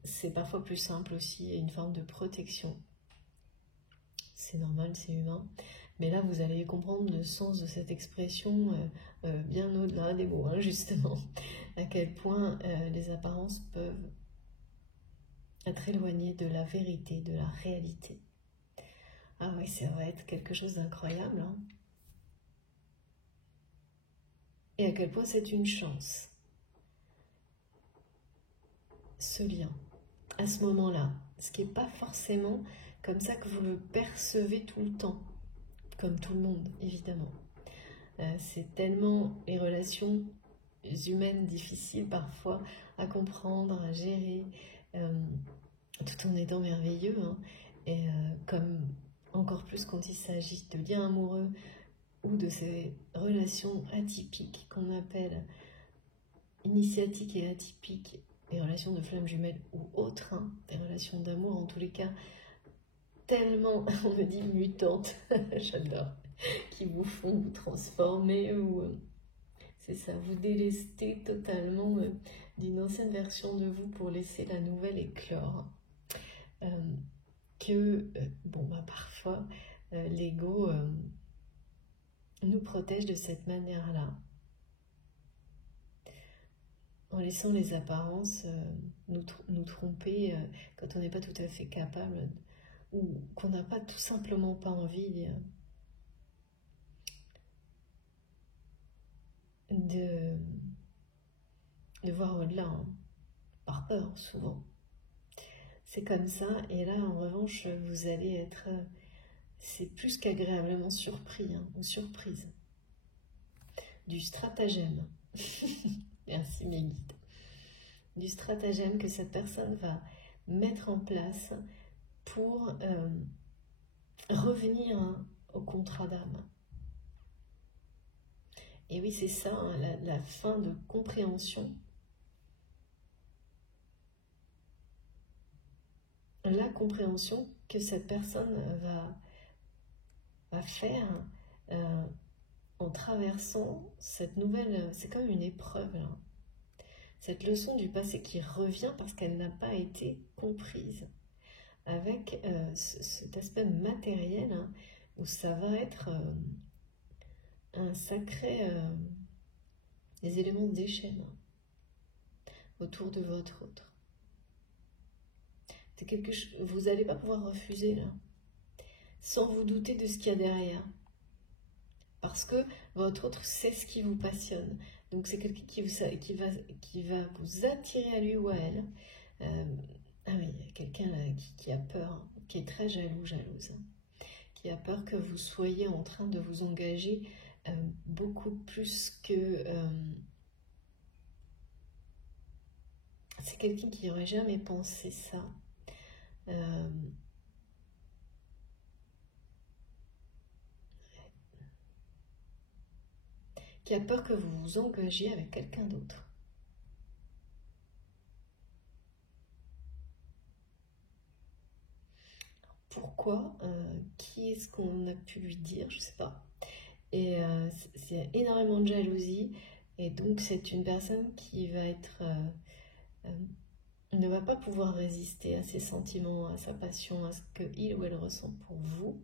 C'est parfois plus simple aussi, une forme de protection. C'est normal, c'est humain. Mais là, vous allez comprendre le sens de cette expression bien au-delà des mots, hein, justement. à quel point les apparences peuvent être éloignées de la vérité, de la réalité. Ah oui, ça va être quelque chose d'incroyable. Hein. Et à quel point c'est une chance. Ce lien, à ce moment-là, ce qui n'est pas forcément comme ça que vous le percevez tout le temps, comme tout le monde, évidemment. C'est tellement les relations humaines difficiles parfois à comprendre, à gérer, tout en étant merveilleux. Hein. Et comme encore plus quand il s'agit de liens amoureux ou de ces relations atypiques qu'on appelle initiatiques et atypiques, des relations de flammes jumelles ou autres, hein, des relations d'amour en tous les cas, tellement, on me dit mutantes, j'adore, qui vous font vous transformer ou c'est ça, vous délester totalement d'une ancienne version de vous pour laisser la nouvelle éclore. Bon, bah, parfois, l'ego nous protège de cette manière-là, en laissant les apparences nous tromper quand on n'est pas tout à fait capable ou qu'on n'a pas tout simplement pas envie de voir au-delà, hein, par peur souvent. C'est comme ça, et là en revanche vous allez être, c'est plus qu'agréablement surpris, hein, ou surprise. Du stratagème, merci mes guides, du stratagème que cette personne va mettre en place pour revenir, hein, au contrat d'âme. Et oui, c'est ça, hein, la fin de compréhension. La compréhension que cette personne va faire en traversant cette nouvelle, c'est comme une épreuve, là. Cette leçon du passé qui revient parce qu'elle n'a pas été comprise, avec cet aspect matériel, hein, où ça va être un sacré, des éléments de déchaîne autour de votre autre. C'est quelque chose, vous n'allez pas pouvoir refuser là, sans vous douter de ce qu'il y a derrière. Parce que votre autre sait ce qui vous passionne. Donc c'est quelqu'un qui va vous attirer à lui ou à elle. Ah oui, il y a quelqu'un qui a peur, hein, qui est très jalouse, hein, qui a peur que vous soyez en train de vous engager beaucoup plus que... c'est quelqu'un qui n'aurait jamais pensé ça. Qui a peur que vous vous engagiez avec quelqu'un d'autre. Pourquoi qui est-ce qu'on a pu lui dire? Je ne sais pas. Et c'est énormément de jalousie. Et donc c'est une personne qui va être... ne va pas pouvoir résister à ses sentiments, à sa passion, à ce qu'il ou elle ressent pour vous.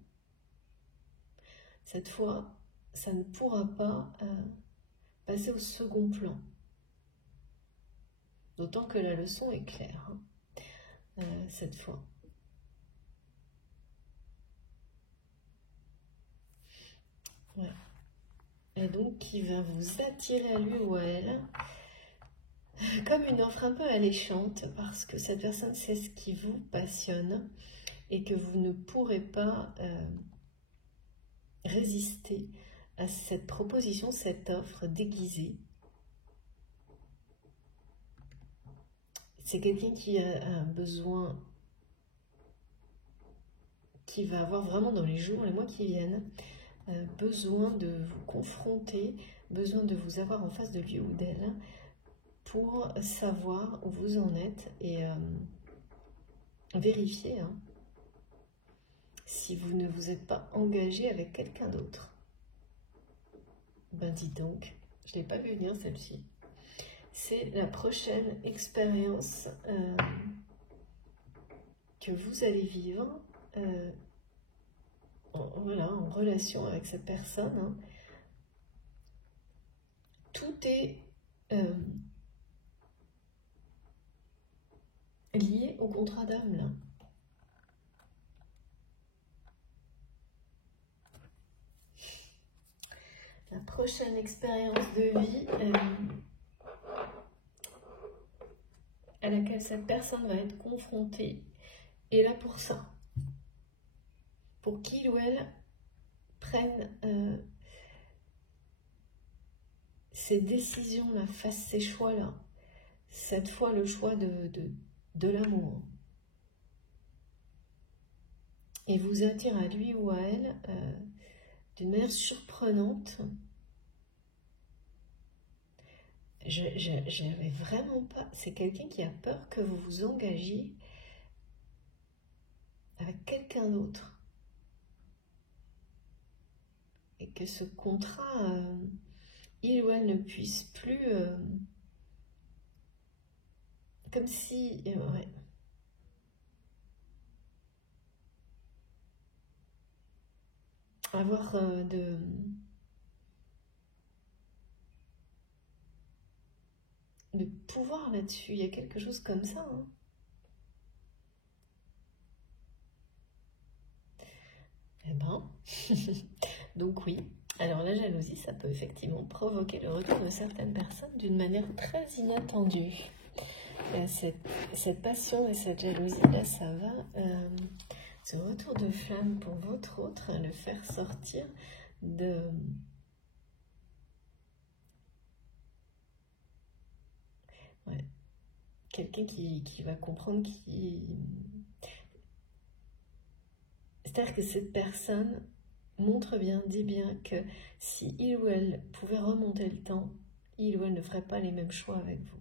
Cette fois, ça ne pourra pas passer au second plan. D'autant que la leçon est claire, hein, cette fois. Ouais. Et donc, qui va vous attirer à lui ou à elle comme une offre un peu alléchante, parce que cette personne sait ce qui vous passionne et que vous ne pourrez pas résister à cette proposition, cette offre déguisée. C'est quelqu'un qui a un besoin, qui va avoir vraiment dans les jours, les mois qui viennent, besoin de vous confronter, besoin de vous avoir en face de lui ou d'elle pour savoir où vous en êtes et vérifier, hein, si vous ne vous êtes pas engagé avec quelqu'un d'autre. Ben dis donc, je ne l'ai pas vu venir celle-ci. C'est la prochaine expérience que vous allez vivre voilà, en relation avec cette personne. Hein. Tout est lié au contrat d'âme, là. La prochaine expérience de vie à laquelle cette personne va être confrontée est là pour ça. Pour qu'il ou elle prenne ces décisions-là, fasse ces choix-là. Cette fois, le choix de l'amour. Et vous attire à lui ou à elle d'une manière surprenante. J'avais vraiment pas... C'est quelqu'un qui a peur que vous vous engagiez avec quelqu'un d'autre. Et que ce contrat, il ou elle ne puisse plus... comme si... ouais. Avoir de pouvoir là-dessus. Il y a quelque chose comme ça. Hein. Eh ben, donc oui. Alors la jalousie, ça peut effectivement provoquer le retour de certaines personnes d'une manière très inattendue. Cette passion et cette jalousie-là, ça va... ce retour de flamme pour votre autre, le faire sortir de... Ouais. Quelqu'un qui va comprendre C'est-à-dire que cette personne montre bien, dit bien que si il ou elle pouvait remonter le temps, il ou elle ne ferait pas les mêmes choix avec vous,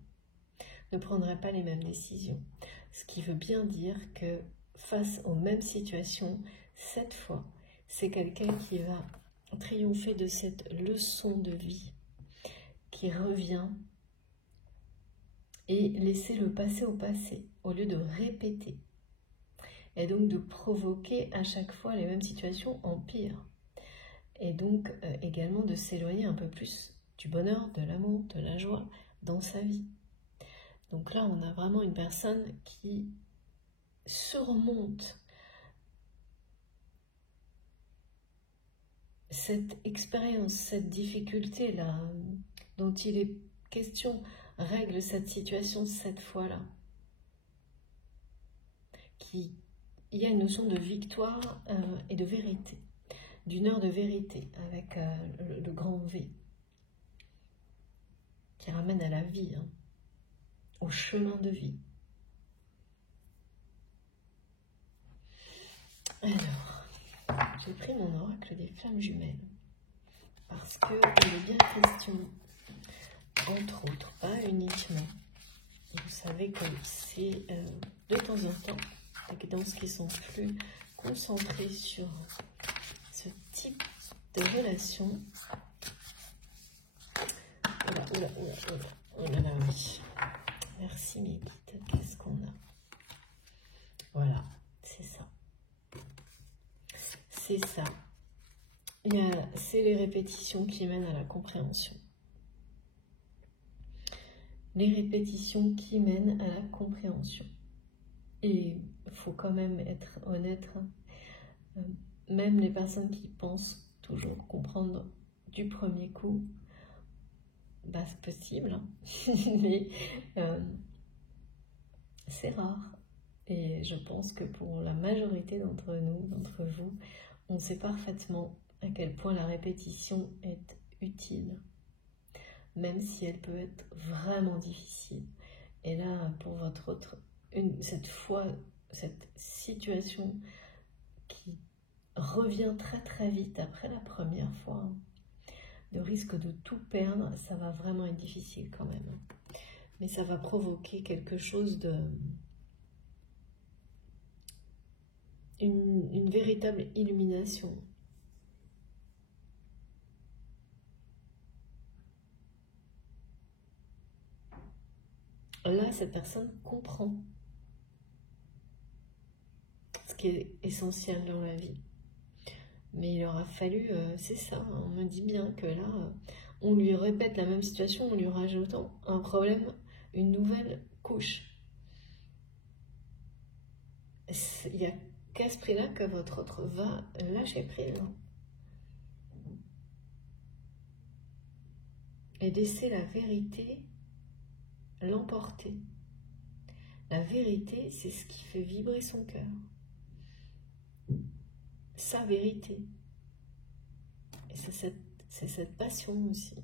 ne prendrait pas les mêmes décisions. Ce qui veut bien dire que face aux mêmes situations, cette fois, c'est quelqu'un qui va triompher de cette leçon de vie, qui revient et laisser le passé au passé, au lieu de répéter. Et donc de provoquer à chaque fois les mêmes situations en pire. Et donc également de s'éloigner un peu plus du bonheur, de l'amour, de la joie dans sa vie. Donc là, on a vraiment une personne qui surmonte cette expérience, cette difficulté-là dont il est question, règle cette situation cette fois-là. Il y a une notion de victoire et de vérité, d'une heure de vérité avec le grand V, qui ramène à la vie, hein, au chemin de vie. Alors, j'ai pris mon oracle des flammes jumelles, parce qu'il est bien question, entre autres, pas uniquement, vous savez que c'est de temps en temps, des guidances qui sont plus concentrées sur ce type de relation. Oh là là, oui. Merci mes guides. Qu'est-ce qu'on a? Voilà, c'est ça. C'est ça. C'est les répétitions qui mènent à la compréhension. Les répétitions qui mènent à la compréhension. Et il faut quand même être honnête, hein. Même les personnes qui pensent toujours comprendre du premier coup, bah c'est possible, hein. Mais c'est rare. Et je pense que pour la majorité d'entre nous, d'entre vous, on sait parfaitement à quel point la répétition est utile, même si elle peut être vraiment difficile. Et là, pour votre autre, cette situation qui revient très très vite après la première fois, le risque de tout perdre, ça va vraiment être difficile quand même. Mais ça va provoquer quelque chose de... une véritable illumination. Là, cette personne comprend ce qui est essentiel dans la vie. Mais il aura fallu, c'est ça, on me dit bien que là, on lui répète la même situation, on lui rajoute un problème, une nouvelle couche. il n'y a qu'à ce prix-là que votre autre va lâcher prise. Et laisser la vérité l'emporter. La vérité, c'est ce qui fait vibrer son cœur. Sa vérité. Et c'est cette passion aussi.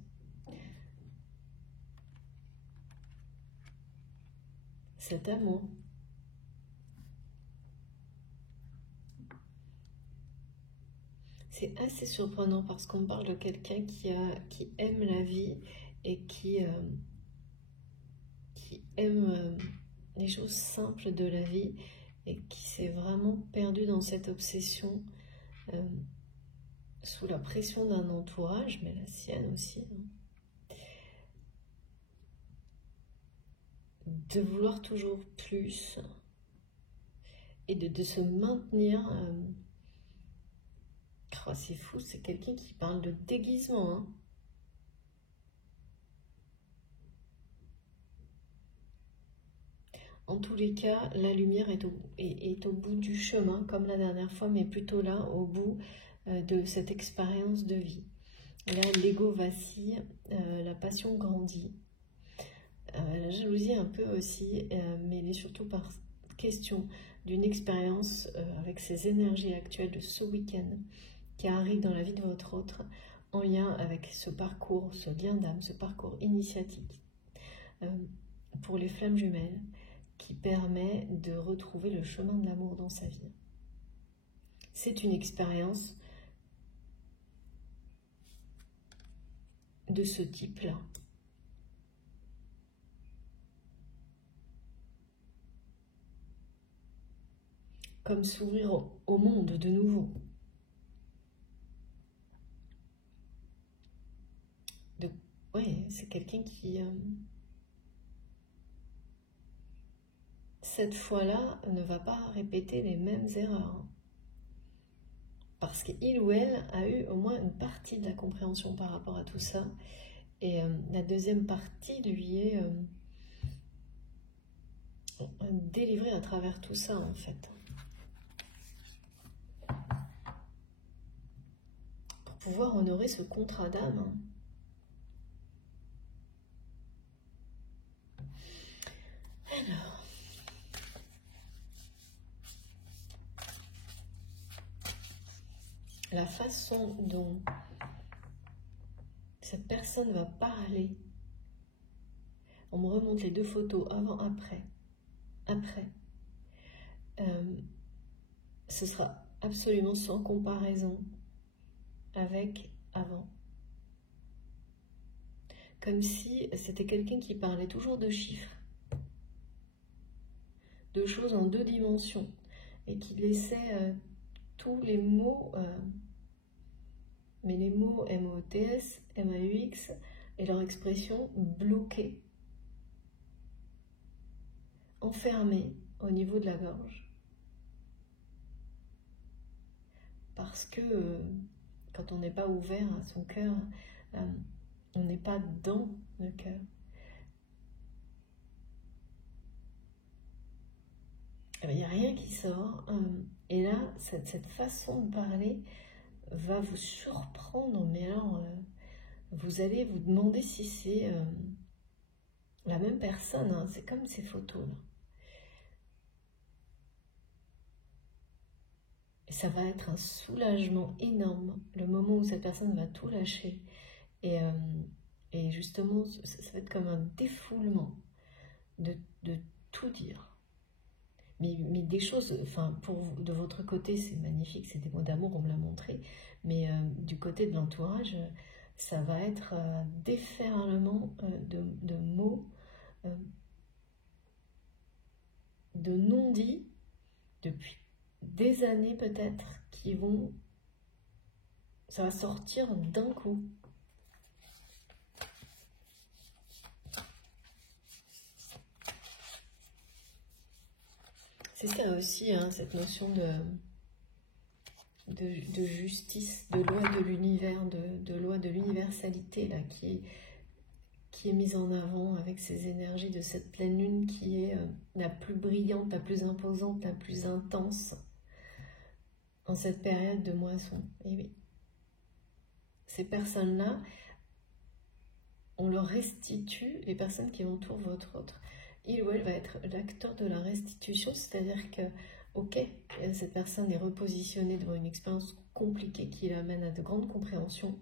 Cet amour. C'est assez surprenant parce qu'on parle de quelqu'un qui aime la vie et qui aime les choses simples de la vie et qui s'est vraiment perdu dans cette obsession sous la pression d'un entourage, mais la sienne aussi. De vouloir toujours plus et de se maintenir. Oh, c'est fou, c'est quelqu'un qui parle de déguisement. Hein. En tous les cas, la lumière est au bout du chemin, comme la dernière fois, mais plutôt là, au bout de cette expérience de vie. Là, l'ego vacille, la passion grandit, la jalousie un peu aussi, mais elle est surtout par question d'une expérience avec ces énergies actuelles de ce week-end qui arrive dans la vie de votre autre, en lien avec ce parcours, ce lien d'âme, ce parcours initiatique pour les flammes jumelles, qui permet de retrouver le chemin de l'amour dans sa vie. C'est une expérience de ce type-là. Comme s'ouvrir au monde de nouveau. Oui, c'est quelqu'un qui... cette fois-là, ne va pas répéter les mêmes erreurs. Parce qu'il ou elle a eu au moins une partie de la compréhension par rapport à tout ça. Et la deuxième partie lui est délivrée à travers tout ça, en fait. Pour pouvoir honorer ce contrat d'âme. Alors... la façon dont cette personne va parler, on me remonte les deux photos avant-après, ce sera absolument sans comparaison avec avant. Comme si c'était quelqu'un qui parlait toujours de chiffres, de choses en 2 dimensions, et qui laissait tous les mots, mais les mots M-O-T-S, M-A-U-X, et leur expression bloqués, enfermés au niveau de la gorge. Parce que quand on n'est pas ouvert à son cœur, on n'est pas dans le cœur. Il n'y a rien qui sort. Et là, cette façon de parler va vous surprendre. Mais alors, vous allez vous demander si c'est la même personne. Hein. C'est comme ces photos-là. Et ça va être un soulagement énorme. Le moment où cette personne va tout lâcher. Et justement, ça va être comme un défoulement de tout dire. Mais des choses, enfin, de votre côté, c'est magnifique, c'est des mots d'amour, on me l'a montré, mais du côté de l'entourage, ça va être déferlement de mots, de non-dits, depuis des années peut-être, qui vont, ça va sortir d'un coup. C'est ça aussi, hein, cette notion de justice, de loi de l'univers, de loi de l'universalité, là, qui qui est mise en avant avec ces énergies de cette pleine lune qui est la plus brillante, la plus imposante, la plus intense en cette période de moisson. Et oui, ces personnes-là, on leur restitue les personnes qui entourent votre autre. Il ou elle va être l'acteur de la restitution, c'est-à-dire que, ok, cette personne est repositionnée devant une expérience compliquée qui l'amène à de grandes compréhensions,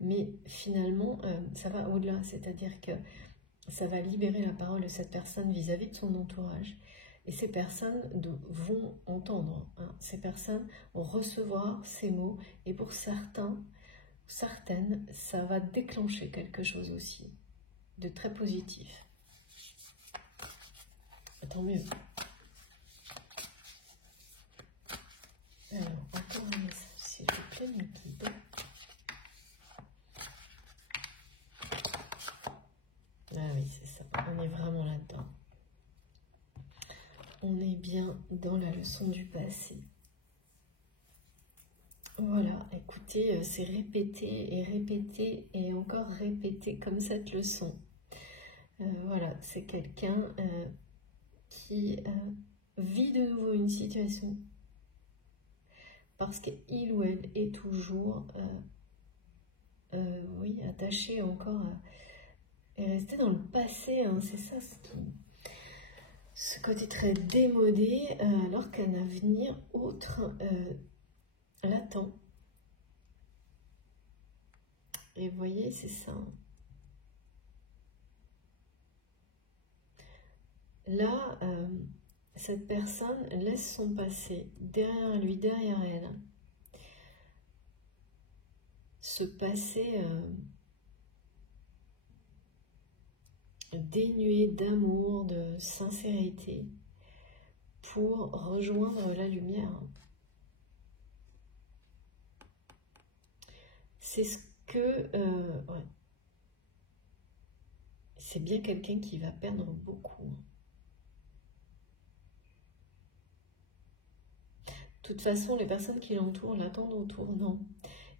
mais finalement, ça va au-delà, c'est-à-dire que ça va libérer la parole de cette personne vis-à-vis de son entourage. Et ces personnes vont entendre, hein, ces personnes vont recevoir ces mots, et pour certains, certaines, ça va déclencher quelque chose aussi de très positif. Tant mieux. Alors, encore un message, s'il vous plaît, mon guide. Ah oui, c'est ça. On est vraiment là-dedans. On est bien dans la leçon du passé. Voilà, écoutez, c'est répéter et encore répéter comme cette leçon. Voilà, c'est quelqu'un qui vit de nouveau une situation parce qu'il ou elle est toujours oui, attaché encore et resté dans le passé, hein, c'est ça ce côté très démodé, alors qu'un avenir autre l'attend. Et vous voyez, c'est ça. Là, cette personne laisse son passé derrière lui, derrière elle. Ce passé dénué d'amour, de sincérité, pour rejoindre la lumière. C'est ce que... ouais. C'est bien quelqu'un qui va perdre beaucoup. De toute façon, les personnes qui l'entourent l'attendent au tournant.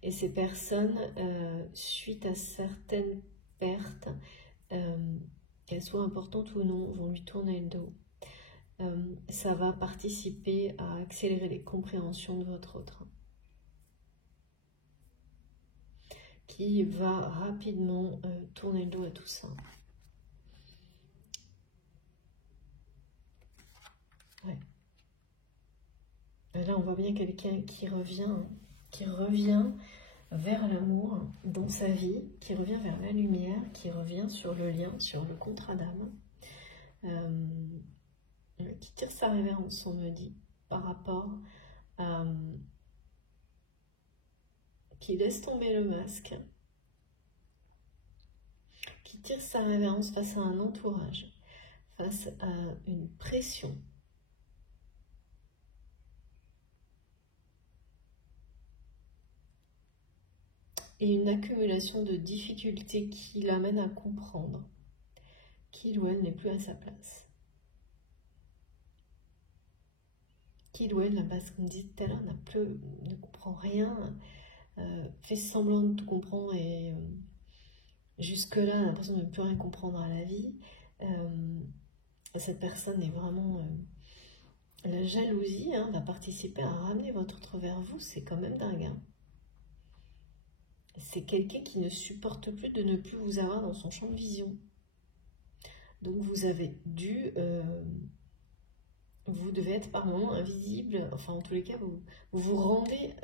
Et ces personnes, suite à certaines pertes, qu'elles soient importantes ou non, vont lui tourner le dos. Ça va participer à accélérer les compréhensions de votre autre, qui va rapidement tourner le dos à tout ça. Ouais. Et là, on voit bien quelqu'un qui revient vers l'amour dans sa vie, qui revient vers la lumière, qui revient sur le lien, sur le contrat d'âme, qui tire sa révérence, on me dit, par rapport à... qui laisse tomber le masque, qui tire sa révérence face à un entourage, face à une pression. Et une accumulation de difficultés qui l'amène à comprendre qu'il ou elle n'est plus à sa place. Qu'il ou elle, la base, comme dit tout à l'heure, ne comprend rien, fait semblant de tout comprendre et jusque-là, l'impression de ne plus rien comprendre à la vie. Cette personne est vraiment... la jalousie va participer à ramener votre autre vers vous, c'est quand même dingue. Hein. C'est quelqu'un qui ne supporte plus de ne plus vous avoir dans son champ de vision. Donc vous avez dû... vous devez être par moments invisible, enfin en tous les cas, vous vous rendez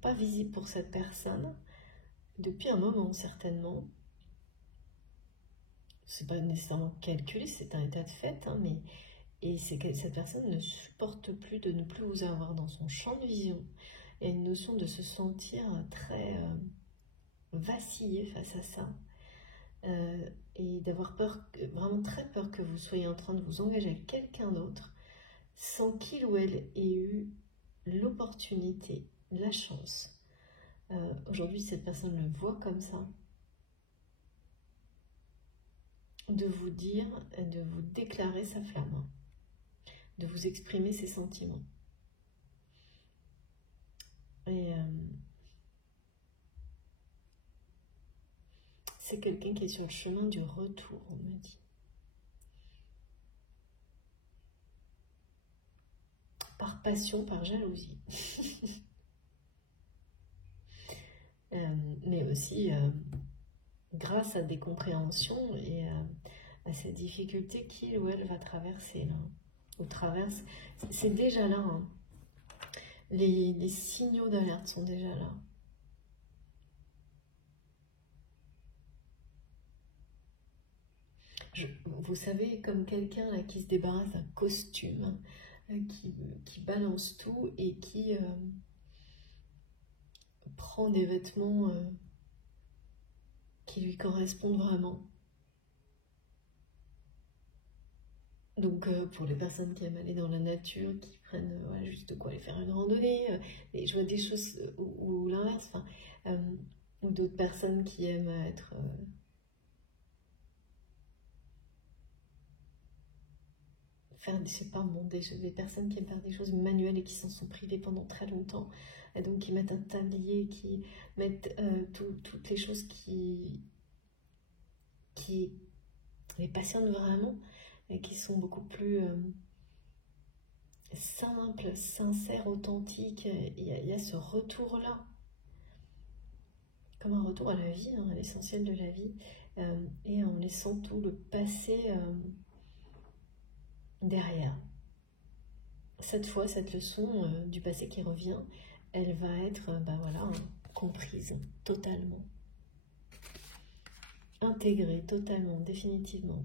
pas visible pour cette personne depuis un moment certainement. C'est pas nécessairement calculé, c'est un état de fait, hein, mais et c'est que cette personne ne supporte plus de ne plus vous avoir dans son champ de vision. Il y a une notion de se sentir très vaciller face à ça et d'avoir peur, vraiment très peur que vous soyez en train de vous engager avec quelqu'un d'autre sans qu'il ou elle ait eu l'opportunité, la chance. Aujourd'hui, cette personne le voit comme ça, de vous dire, de vous déclarer sa flamme, de vous exprimer ses sentiments. Et C'est quelqu'un qui est sur le chemin du retour, on me dit. Par passion, par jalousie. Mais aussi grâce à des compréhensions et à ces difficultés qu'il ou elle va traverser là, ou traverse. C'est déjà là, hein. Les signaux d'alerte sont déjà là. Vous savez, comme quelqu'un là qui se débarrasse d'un costume, qui balance tout et qui prend des vêtements qui lui correspondent vraiment. Donc pour les personnes qui aiment aller dans la nature, qui prennent juste de quoi aller faire une randonnée, et je vois des choses, ou l'inverse, ou d'autres personnes qui aiment être... faire, je sais pas, des personnes qui aiment faire des choses manuelles et qui s'en sont privées pendant très longtemps, et donc qui mettent un tablier, qui mettent toutes les choses qui les passionnent vraiment, et qui sont beaucoup plus simples, sincères, authentiques. Il y a ce retour-là, comme un retour à la vie, hein, à l'essentiel de la vie, et en laissant tout le passé derrière. Cette fois, cette leçon du passé qui revient, elle va être voilà, comprise totalement, intégrée totalement, définitivement.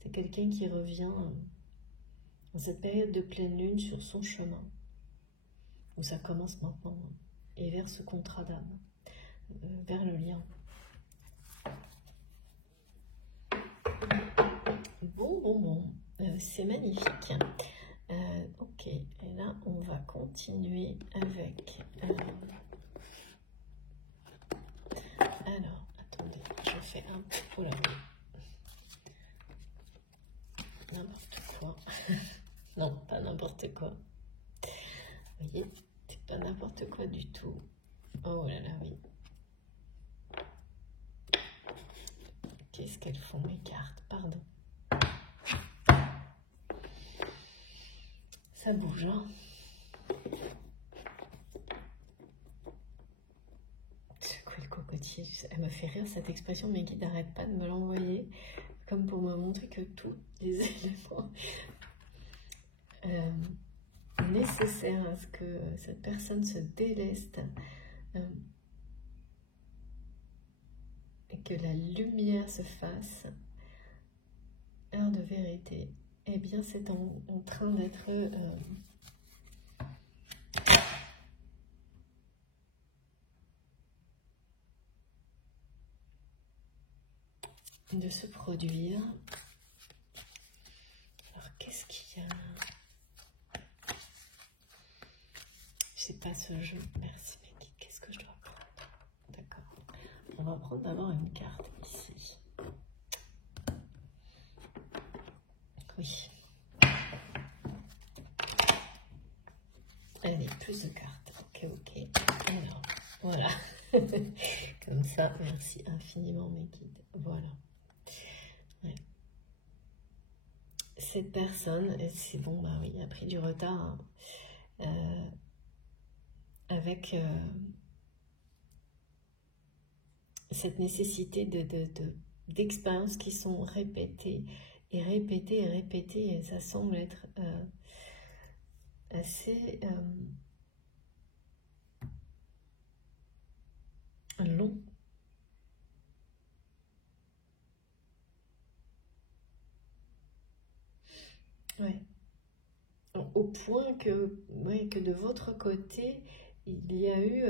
C'est quelqu'un qui revient dans cette période de pleine lune sur son chemin, où ça commence maintenant, et vers ce contrat d'âme, vers le lien. Bon, c'est magnifique. Ok, et là on va continuer avec... Alors, attendez, je fais un... Oh là là. N'importe quoi. Non, pas n'importe quoi. Vous voyez, c'est pas n'importe quoi du tout. Oh là là, oui. Qu'est-ce qu'elles font mes cartes? Pardon. Ça bouge, hein. C'est quoi le cocotier? Elle me fait rire cette expression, mais qui n'arrête pas de me l'envoyer, comme pour me montrer que tous les éléments nécessaires à ce que cette personne se déleste et que la lumière se fasse, heure de vérité, eh bien c'est en train d'être de se produire. Alors qu'est-ce qu'il y a? Je sais pas ce jeu. Merci Becky. Qu'est-ce que je dois prendre? D'accord. On va prendre d'abord une carte ici. Oui. Allez, plus de cartes. Ok. Alors, voilà. Comme ça, merci infiniment mes guides. Voilà. Ouais. Cette personne, c'est bon, bah oui, a pris du retard hein, avec cette nécessité d'expériences qui sont répétées et répétées et répétées, et ça semble être assez long. Ouais. Au point que, ouais, que de votre côté, il y a eu...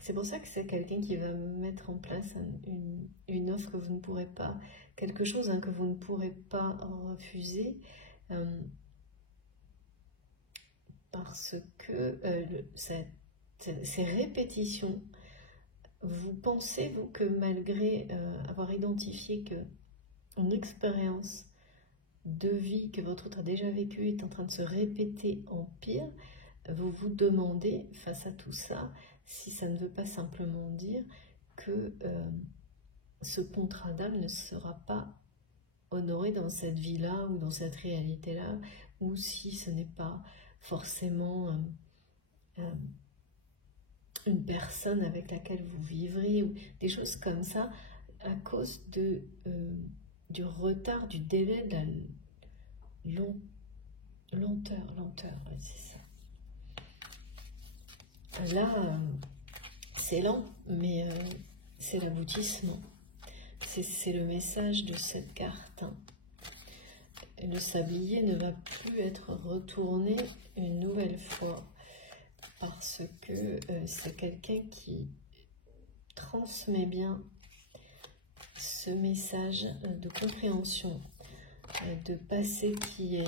c'est pour ça que c'est quelqu'un qui va mettre en place une offre que vous ne pourrez pas... Quelque chose que vous ne pourrez pas refuser. Parce que ces répétitions, vous pensez, vous, que malgré avoir identifié que une expérience de vie que votre autre a déjà vécue est en train de se répéter en pire, vous vous demandez, face à tout ça, si ça ne veut pas simplement dire que ce contrat d'âme ne sera pas honoré dans cette vie-là ou dans cette réalité-là, ou si ce n'est pas forcément une personne avec laquelle vous vivrez, ou des choses comme ça, à cause du retard, du délai, de la lenteur, ouais, c'est ça. Là, c'est lent, mais c'est l'aboutissement. C'est le message de cette carte. Hein. Le sablier ne va plus être retourné une nouvelle fois parce que c'est quelqu'un qui transmet bien ce message de compréhension, de passé qui est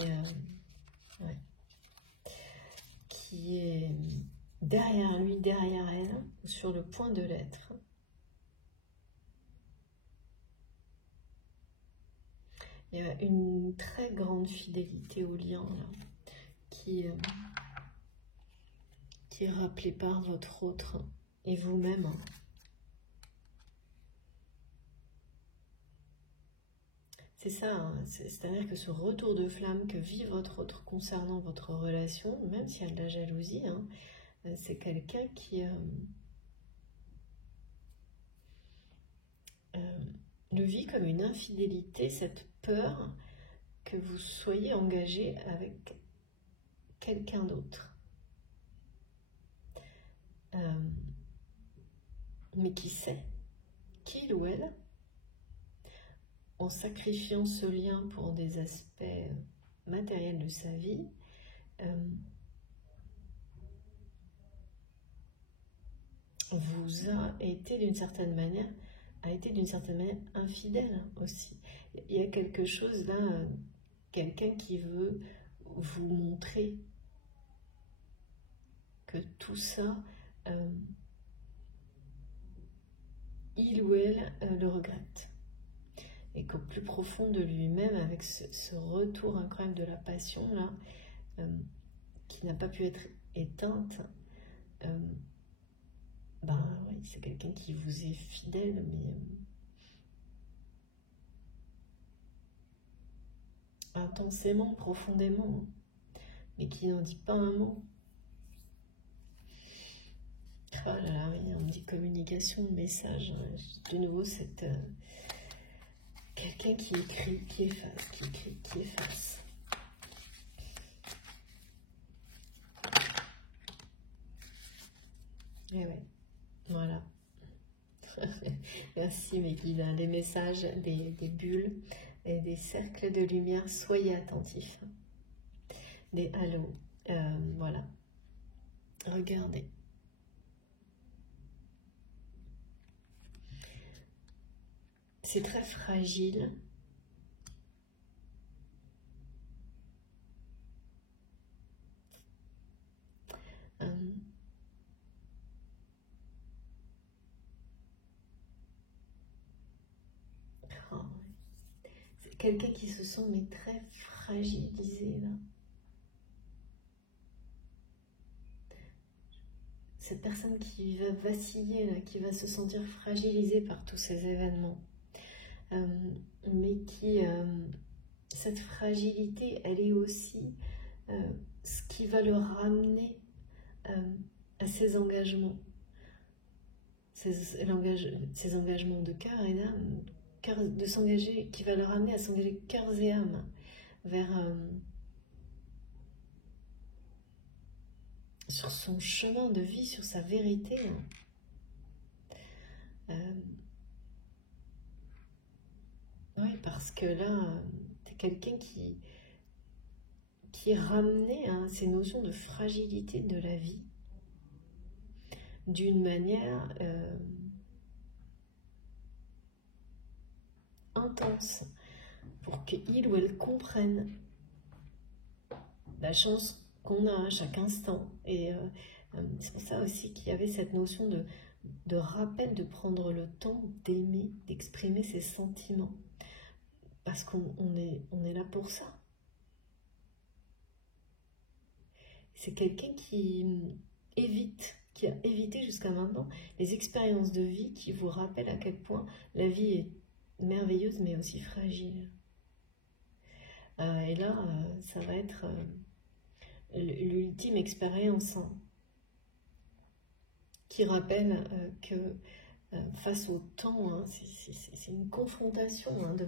derrière lui, derrière elle, sur le point de l'être. Il y a une très grande fidélité au lien là, qui est rappelée par votre autre et vous-même. C'est ça, hein, c'est-à-dire que ce retour de flamme que vit votre autre concernant votre relation, même s'il y a de la jalousie, hein, c'est quelqu'un qui le vit comme une infidélité, cette peur que vous soyez engagé avec quelqu'un d'autre. Mais qui sait, qu'il ou elle, en sacrifiant ce lien pour des aspects matériels de sa vie, vous a été d'une certaine manière infidèle aussi. Il y a quelque chose là, quelqu'un qui veut vous montrer que tout ça, il ou elle le regrette. Et qu'au plus profond de lui-même, avec ce retour incroyable de la passion là, qui n'a pas pu être éteinte, oui, c'est quelqu'un qui vous est fidèle, mais intensément, profondément, mais qui n'en dit pas un mot. Oh là là, oui, on dit communication de message. De nouveau, c'est quelqu'un qui écrit, qui efface, qui écrit, qui efface. Et ouais, voilà. Merci mes guides, hein, des messages, des bulles et des cercles de lumière, soyez attentifs. Des halos, voilà. Regardez. C'est très fragile. C'est quelqu'un qui se sent mais très fragilisé là. Cette personne qui va vaciller là, qui va se sentir fragilisée par tous ces événements. Mais qui, cette fragilité, elle est aussi ce qui va le ramener à ses engagements. Ses engagements de cœur et d'âme, de s'engager, qui va le ramener à s'engager cœur et âme vers sur son chemin de vie, sur sa vérité. Oui, parce que là, c'est quelqu'un qui ramenait ces notions de fragilité de la vie d'une manière intense, pour qu'il ou elle comprenne la chance qu'on a à chaque instant. Et c'est pour ça aussi qu'il y avait cette notion de rappel, de prendre le temps d'aimer, d'exprimer ses sentiments. Parce qu'on est là pour ça. C'est quelqu'un qui évite, qui a évité jusqu'à maintenant les expériences de vie qui vous rappellent à quel point la vie est merveilleuse mais aussi fragile. Et là, ça va être l'ultime expérience qui rappelle que face au temps, hein, c'est une confrontation de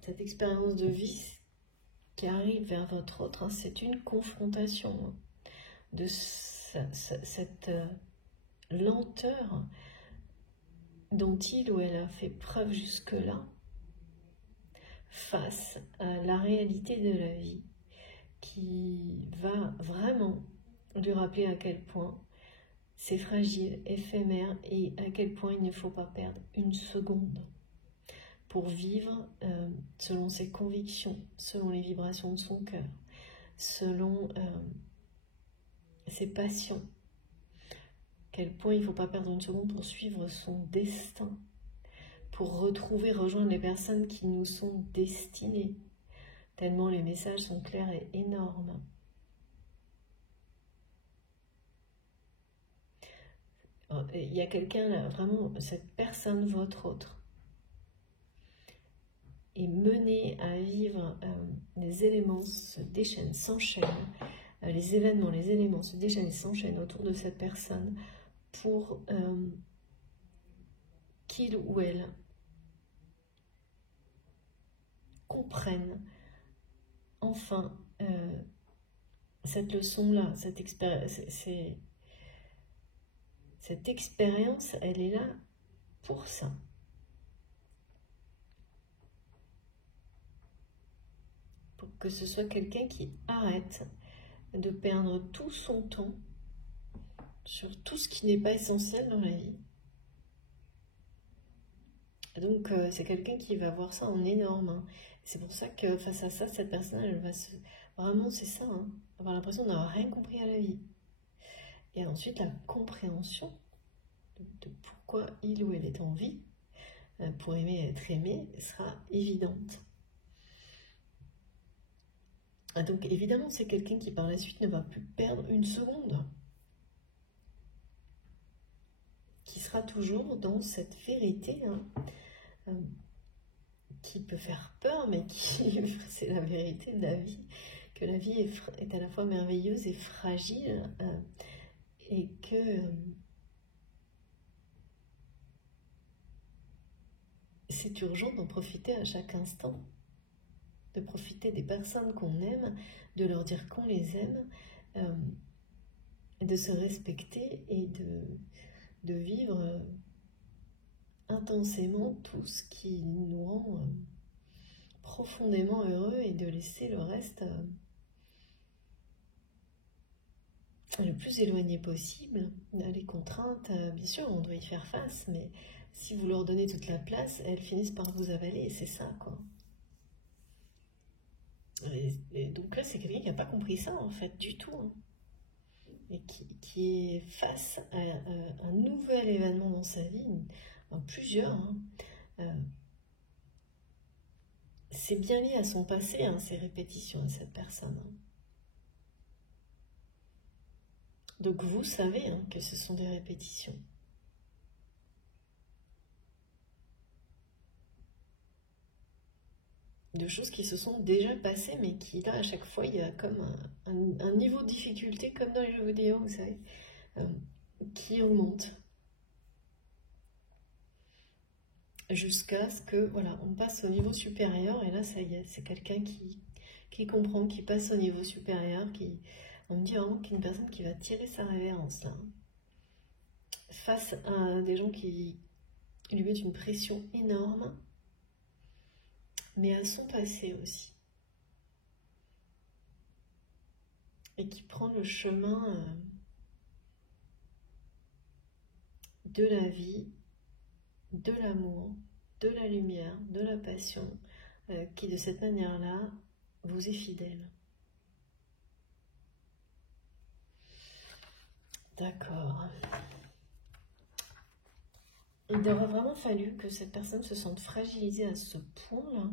cette expérience de vie qui arrive vers votre autre, hein, c'est une confrontation de cette lenteur dont il ou elle a fait preuve jusque-là face à la réalité de la vie qui va vraiment lui rappeler à quel point c'est fragile, éphémère et à quel point il ne faut pas perdre une seconde pour vivre selon ses convictions, selon les vibrations de son cœur, selon ses passions. Quel point il ne faut pas perdre une seconde pour suivre son destin, pour retrouver, rejoindre les personnes qui nous sont destinées, tellement les messages sont clairs et énormes. Il y a quelqu'un là, vraiment, cette personne, votre autre, est menée à vivre, les éléments se déchaînent, s'enchaînent, les événements, les éléments se déchaînent et s'enchaînent autour de cette personne pour qu'il ou elle comprenne enfin cette leçon-là, cette expérience, elle est là pour ça. Pour que ce soit quelqu'un qui arrête de perdre tout son temps sur tout ce qui n'est pas essentiel dans la vie. Donc c'est quelqu'un qui va voir ça en énorme. Hein. C'est pour ça que face à ça, cette personne, elle va se... Vraiment, c'est ça, hein, avoir l'impression d'avoir rien compris à la vie. Et ensuite, la compréhension de pourquoi il ou elle est en vie, pour aimer et être aimé, sera évidente. Donc évidemment, c'est quelqu'un qui par la suite ne va plus perdre une seconde. Qui sera toujours dans cette vérité, hein, qui peut faire peur, mais qui c'est la vérité de la vie, que la vie est à la fois merveilleuse et fragile, et que c'est urgent d'en profiter à chaque instant, de profiter des personnes qu'on aime, de leur dire qu'on les aime, de se respecter et de vivre intensément tout ce qui nous rend profondément heureux et de laisser le reste le plus éloigné possible. Les contraintes, bien sûr, on doit y faire face, mais si vous leur donnez toute la place, elles finissent par vous avaler, et c'est ça, quoi. Et donc là, c'est quelqu'un qui n'a pas compris ça, en fait, du tout. Hein. Et qui est face à un nouvel événement dans sa vie, plusieurs. Hein. C'est bien lié à son passé, hein, ces répétitions de cette personne. Hein. Donc vous savez, hein, que ce sont des répétitions. De choses qui se sont déjà passées, mais qui là, à chaque fois, il y a comme un niveau de difficulté, comme dans les jeux vidéo, vous savez, qui augmente. Jusqu'à ce que, voilà, on passe au niveau supérieur, et là, ça y est, c'est quelqu'un qui comprend, qui passe au niveau supérieur, on me dit vraiment qu'il y a une personne qui va tirer sa révérence, là. Face à des gens qui lui mettent une pression énorme, mais à son passé aussi. Et qui prend le chemin de la vie, de l'amour, de la lumière, de la passion, qui de cette manière-là vous est fidèle. D'accord. Il aurait vraiment fallu que cette personne se sente fragilisée à ce point-là.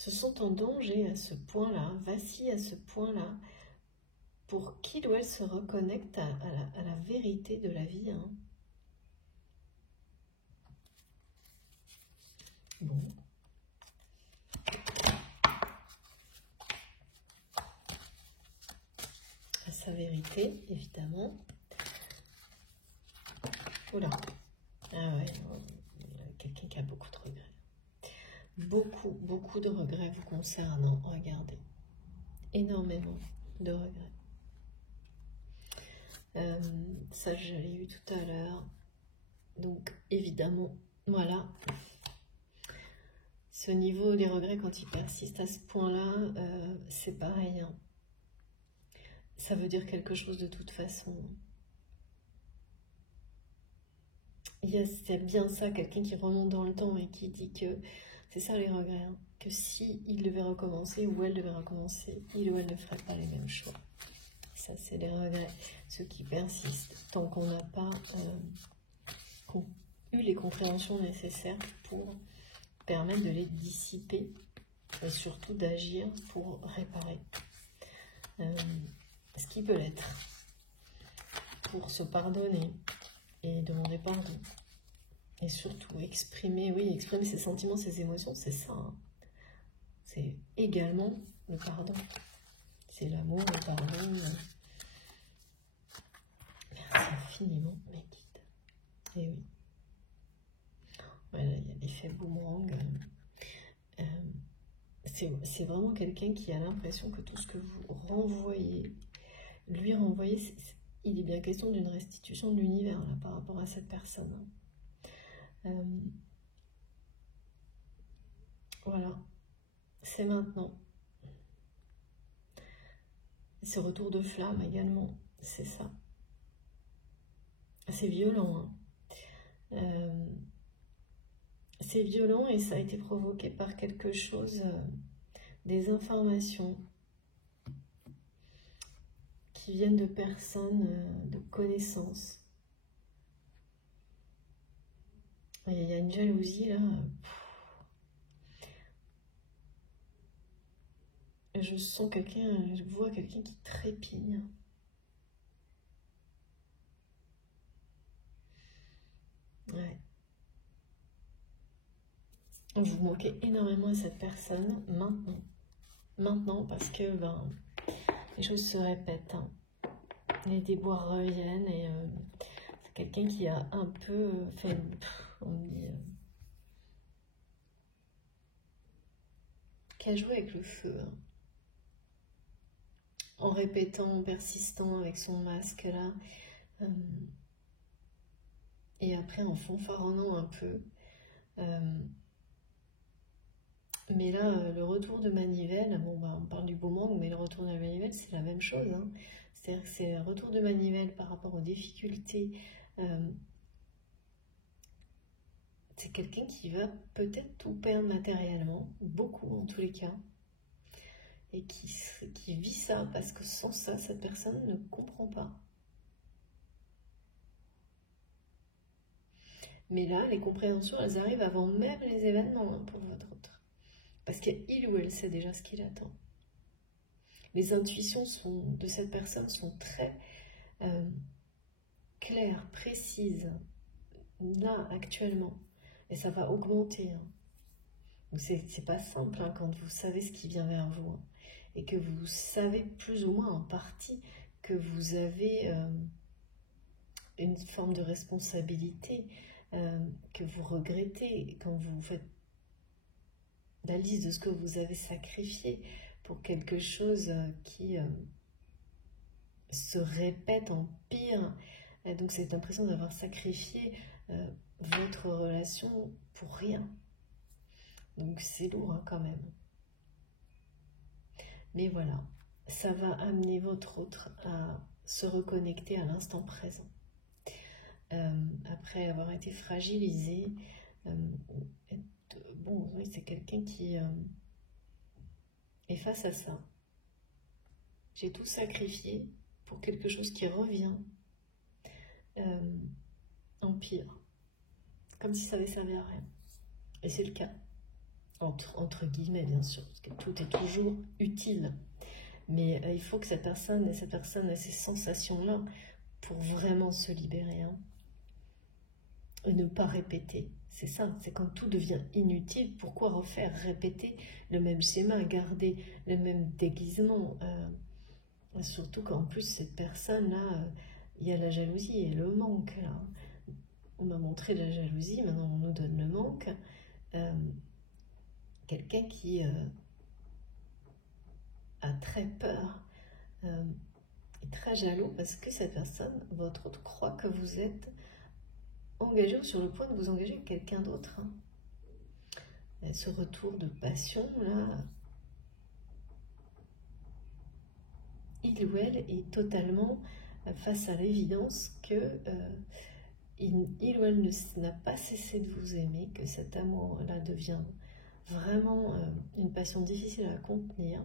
se sentent en danger à ce point-là, vacillent à ce point-là, pour qu'il ou elle se reconnecte à la vérité de la vie. Hein. Bon. À sa vérité, évidemment. Oula. Ah ouais, quelqu'un qui a beaucoup de regrets. Beaucoup de regrets vous concernant. Regardez. Énormément de regrets. Ça, je l'ai eu tout à l'heure. Donc, évidemment, voilà. Ce niveau des regrets, quand il persiste à ce point-là, c'est pareil. Hein. Ça veut dire quelque chose de toute façon. Il y a bien ça, quelqu'un qui remonte dans le temps et qui dit que c'est ça les regrets, hein, que si il devait recommencer ou elle devait recommencer, il ou elle ne ferait pas les mêmes choix. Ça, c'est les regrets, ceux qui persistent, tant qu'on n'a pas eu les compréhensions nécessaires pour permettre de les dissiper et surtout d'agir pour réparer ce qui peut l'être, pour se pardonner et demander pardon. Et surtout exprimer, exprimer ses sentiments, ses émotions, c'est ça. Hein. C'est également le pardon. C'est l'amour, le pardon. Merci infiniment, mes guides. Et oui. Voilà, il y a l'effet boomerang. C'est vraiment quelqu'un qui a l'impression que tout ce que vous renvoyez, lui renvoyez, il est bien question d'une restitution de l'univers là par rapport à cette personne. Voilà, c'est maintenant. Ce retour de flamme également, c'est ça. C'est violent. Hein. C'est violent et ça a été provoqué par quelque chose, des informations qui viennent de personnes de connaissances. Il y a une jalousie là. Je sens quelqu'un, je vois quelqu'un qui trépigne. Ouais. Vous manquez énormément à cette personne maintenant. Maintenant parce que les choses se répètent. Hein. Les déboires reviennent et c'est quelqu'un qui a un peu fait... on me dit... qui a joué avec le feu. Hein. En répétant, en persistant avec son masque là. Et après en fanfaronnant un peu. Mais là, le retour de manivelle, on parle du boomerang, mais le retour de la manivelle, c'est la même chose. Hein. C'est-à-dire que c'est un retour de manivelle par rapport aux difficultés. C'est quelqu'un qui va peut-être tout perdre matériellement, beaucoup en tous les cas, et qui vit ça, parce que sans ça, cette personne ne comprend pas. Mais là, les compréhensions, elles arrivent avant même les événements hein, pour votre autre. Parce qu'il ou elle sait déjà ce qu'il attend. Les intuitions de cette personne sont très claires, précises, là, actuellement. Et ça va augmenter. Hein. Donc c'est pas simple hein, quand vous savez ce qui vient vers vous. Hein, et que vous savez plus ou moins en partie que vous avez une forme de responsabilité, que vous regrettez quand vous faites la liste de ce que vous avez sacrifié pour quelque chose qui se répète en pire. Et donc c'est l'impression d'avoir sacrifié votre relation pour rien. Donc c'est lourd hein, quand même. Mais voilà, ça va amener votre autre à se reconnecter à l'instant présent. Après avoir été fragilisé, bon, oui, c'est quelqu'un qui est face à ça. J'ai tout sacrifié pour quelque chose qui revient en pire, comme si ça n'avait servi à rien. Et c'est le cas. entre guillemets bien sûr, parce que tout est toujours utile. Mais il faut que cette personne ait ces sensations-là pour vraiment se libérer. Hein. Et ne pas répéter. C'est ça, c'est quand tout devient inutile, pourquoi refaire, répéter le même schéma, garder le même déguisement surtout qu'en plus, cette personne-là, il y a la jalousie et le manque. Là. On m'a montré la jalousie, maintenant on nous donne le manque. Quelqu'un qui a très peur, est très jaloux parce que cette personne, votre autre, croit que vous êtes engagé ou sur le point de vous engager avec quelqu'un d'autre. Hein. Et ce retour de passion, là, il ou elle est totalement face à l'évidence que il ou elle n'a pas cessé de vous aimer, que cet amour-là devient vraiment une passion difficile à contenir,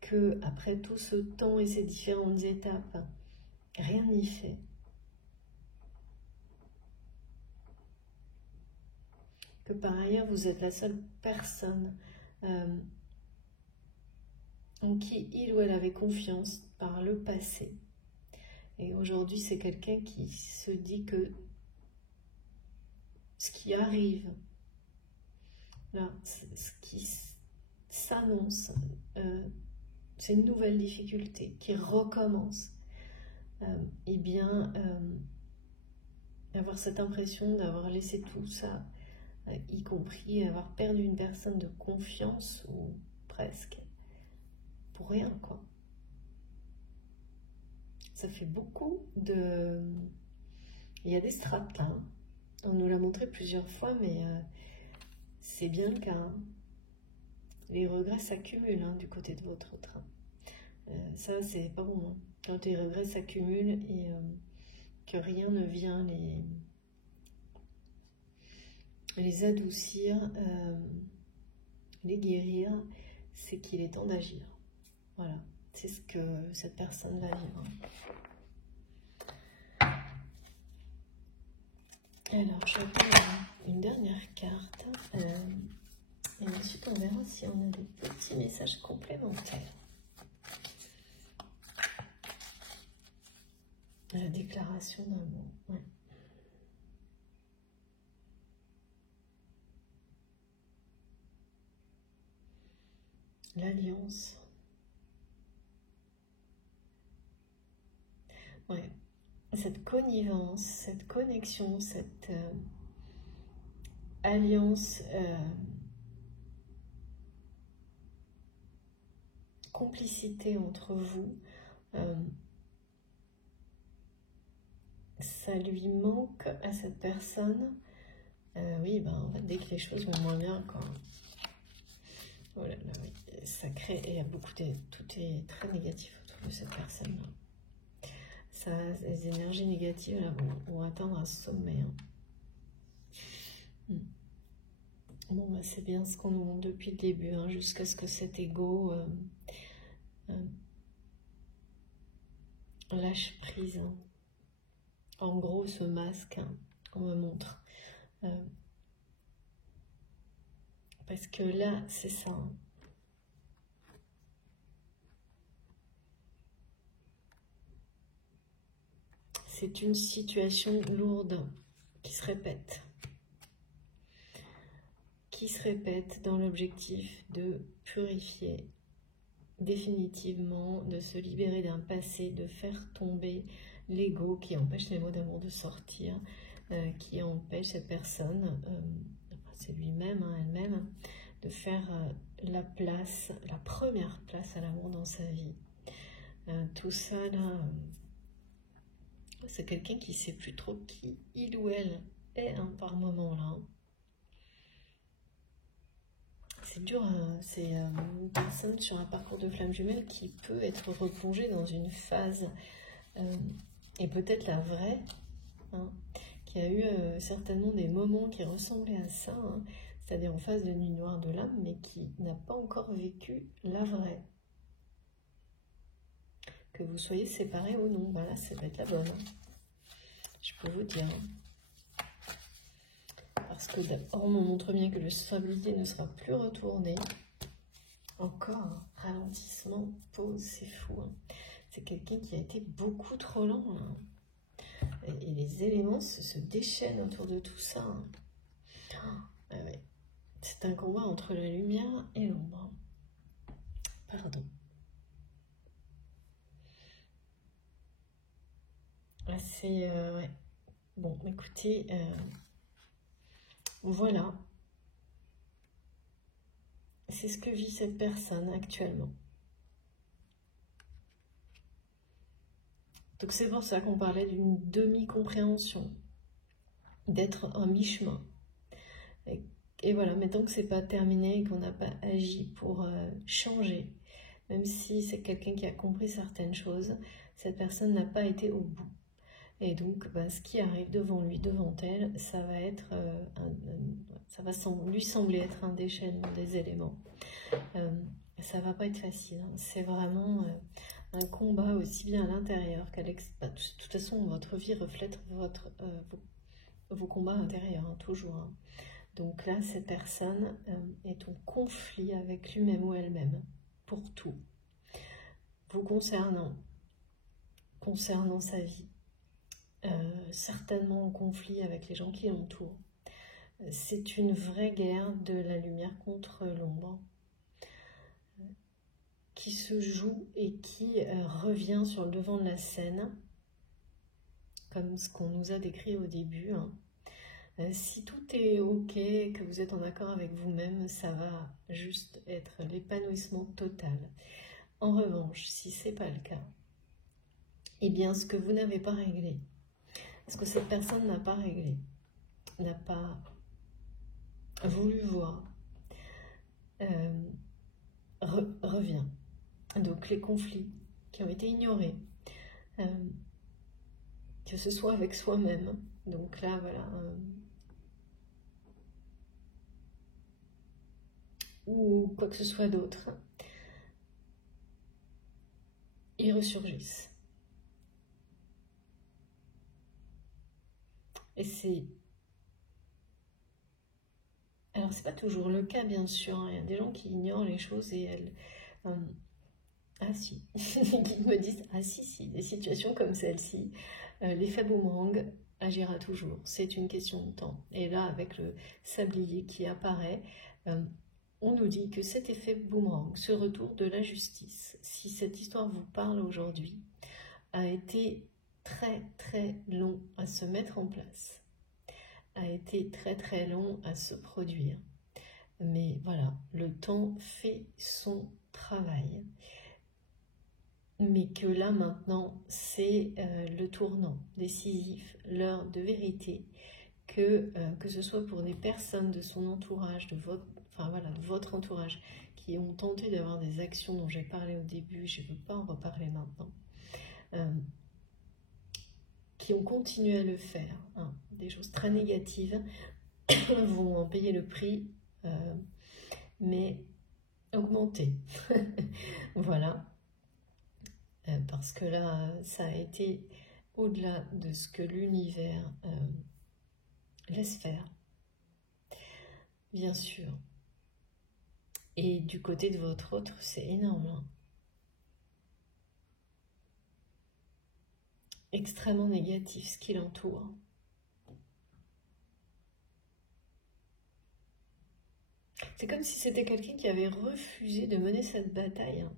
que après tout ce temps et ces différentes étapes, rien n'y fait. Que par ailleurs, vous êtes la seule personne en qui il ou elle avait confiance par le passé. Et aujourd'hui, c'est quelqu'un qui se dit que ce qui arrive, là, ce qui s'annonce, c'est une nouvelle difficulté qui recommence. Eh bien, avoir cette impression d'avoir laissé tout ça, y compris avoir perdu une personne de confiance, ou presque, pour rien, quoi. Ça fait beaucoup de... Il y a des strates, là. Hein. On nous l'a montré plusieurs fois, mais c'est bien le cas. Hein. Les regrets s'accumulent hein, du côté de votre train. Ça, c'est pas bon. Hein. Quand les regrets s'accumulent et que rien ne vient les adoucir, les guérir, c'est qu'il est temps d'agir. Voilà, c'est ce que cette personne va vivre. Alors, je vais prendre une dernière carte et ensuite on verra si on a des petits messages complémentaires. La déclaration d'amour, ouais. L'alliance. Ouais. Cette connivence, cette connexion, cette alliance, complicité entre vous, ça lui manque à cette personne. Oui, ben, dès que les choses vont moins bien, quoi. Oh là là, oui. Ça crée, et il y a beaucoup de, tout est très négatif autour de cette personne. Ça, les énergies négatives là, vont atteindre un sommet. Hein. Bon, bah, c'est bien ce qu'on nous montre depuis le début, hein, jusqu'à ce que cet ego lâche prise. Hein. En gros, ce masque hein, qu'on me montre. Parce que là, c'est ça. Hein. C'est une situation lourde qui se répète. Qui se répète dans l'objectif de purifier définitivement, de se libérer d'un passé, de faire tomber l'ego qui empêche les mots d'amour de sortir, qui empêche cette personne, c'est lui-même, hein, elle-même, de faire la place, la première place à l'amour dans sa vie. Tout ça là, c'est quelqu'un qui ne sait plus trop qui il ou elle est hein, par moment là. C'est dur, hein, c'est une personne sur un parcours de flamme jumelle qui peut être replongée dans une phase, et peut-être la vraie, hein, qui a eu certainement des moments qui ressemblaient à ça, hein, c'est-à-dire en phase de nuit noire de l'âme, mais qui n'a pas encore vécu la vraie. Que vous soyez séparés ou non, voilà, ça va être la bonne. Hein. Je peux vous dire. Hein. parce que on me montre bien que le sablier ne sera plus retourné. Encore un ralentissement, pause, c'est fou. Hein. C'est quelqu'un qui a été beaucoup trop lent. Hein. Et les éléments se déchaînent autour de tout ça. Hein. Ah ouais. C'est un combat entre la lumière et l'ombre. Pardon. C'est... ouais. Bon, écoutez, voilà. C'est ce que vit cette personne actuellement. Donc c'est pour ça qu'on parlait d'une demi-compréhension, d'être un mi-chemin. Et voilà, maintenant que c'est pas terminé et qu'on n'a pas agi pour changer, même si c'est quelqu'un qui a compris certaines choses, cette personne n'a pas été au bout. Et donc, ce qui arrive devant lui, devant elle, ça va être, ça va lui sembler être un déchaînement des éléments. Ça va pas être facile. Hein. C'est vraiment un combat aussi bien à l'intérieur qu'à l'extérieur. De toute façon, votre vie reflète vos combats intérieurs, hein, toujours. Hein. Donc là, cette personne est en conflit avec lui-même ou elle-même, pour tout. Vous concernant sa vie. Certainement en conflit avec les gens qui l'entourent. C'est une vraie guerre de la lumière contre l'ombre qui se joue et qui revient sur le devant de la scène, comme ce qu'on nous a décrit au début. Hein. Si tout est ok, que vous êtes en accord avec vous-même, ça va juste être l'épanouissement total. En revanche, si ce n'est pas le cas, eh bien ce que vous n'avez pas réglé, ce que cette personne n'a pas réglé, n'a pas voulu voir, revient. Donc les conflits qui ont été ignorés, que ce soit avec soi-même, donc là voilà, ou quoi que ce soit d'autre, ils ressurgissent. Et c'est... Alors, c'est pas toujours le cas, bien sûr. Hein. Il y a des gens qui ignorent les choses et elles... ah si, qui me disent, ah si, des situations comme celle-ci, l'effet boomerang agira toujours. C'est une question de temps. Et là, avec le sablier qui apparaît, on nous dit que cet effet boomerang, ce retour de la justice, si cette histoire vous parle aujourd'hui, a été très très long à se mettre en place, a été très très long à se produire. Mais voilà, le temps fait son travail. Mais que là maintenant, c'est le tournant décisif, l'heure de vérité, que ce soit pour des personnes de son entourage, de votre entourage, qui ont tenté d'avoir des actions dont j'ai parlé au début, je ne veux pas en reparler maintenant, qui ont continué à le faire, hein, des choses très négatives, vont en payer le prix, mais augmenter. Voilà. Parce que là, ça a été au-delà de ce que l'univers laisse faire, bien sûr. Et du côté de votre autre, c'est énorme. Hein. Extrêmement négatif ce qui l'entoure. C'est comme si c'était quelqu'un qui avait refusé de mener cette bataille. Hein.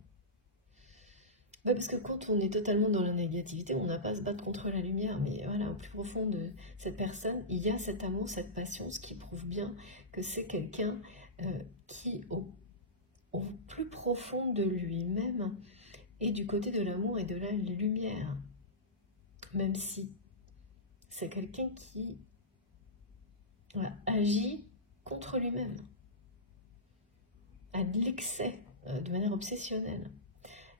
Parce que quand on est totalement dans la négativité, on n'a pas à se battre contre la lumière, mais voilà, au plus profond de cette personne, il y a cet amour, cette passion, ce qui prouve bien que c'est quelqu'un qui, au plus profond de lui-même, est du côté de l'amour et de la lumière. Même si c'est quelqu'un qui agit contre lui-même, à de l'excès, de manière obsessionnelle.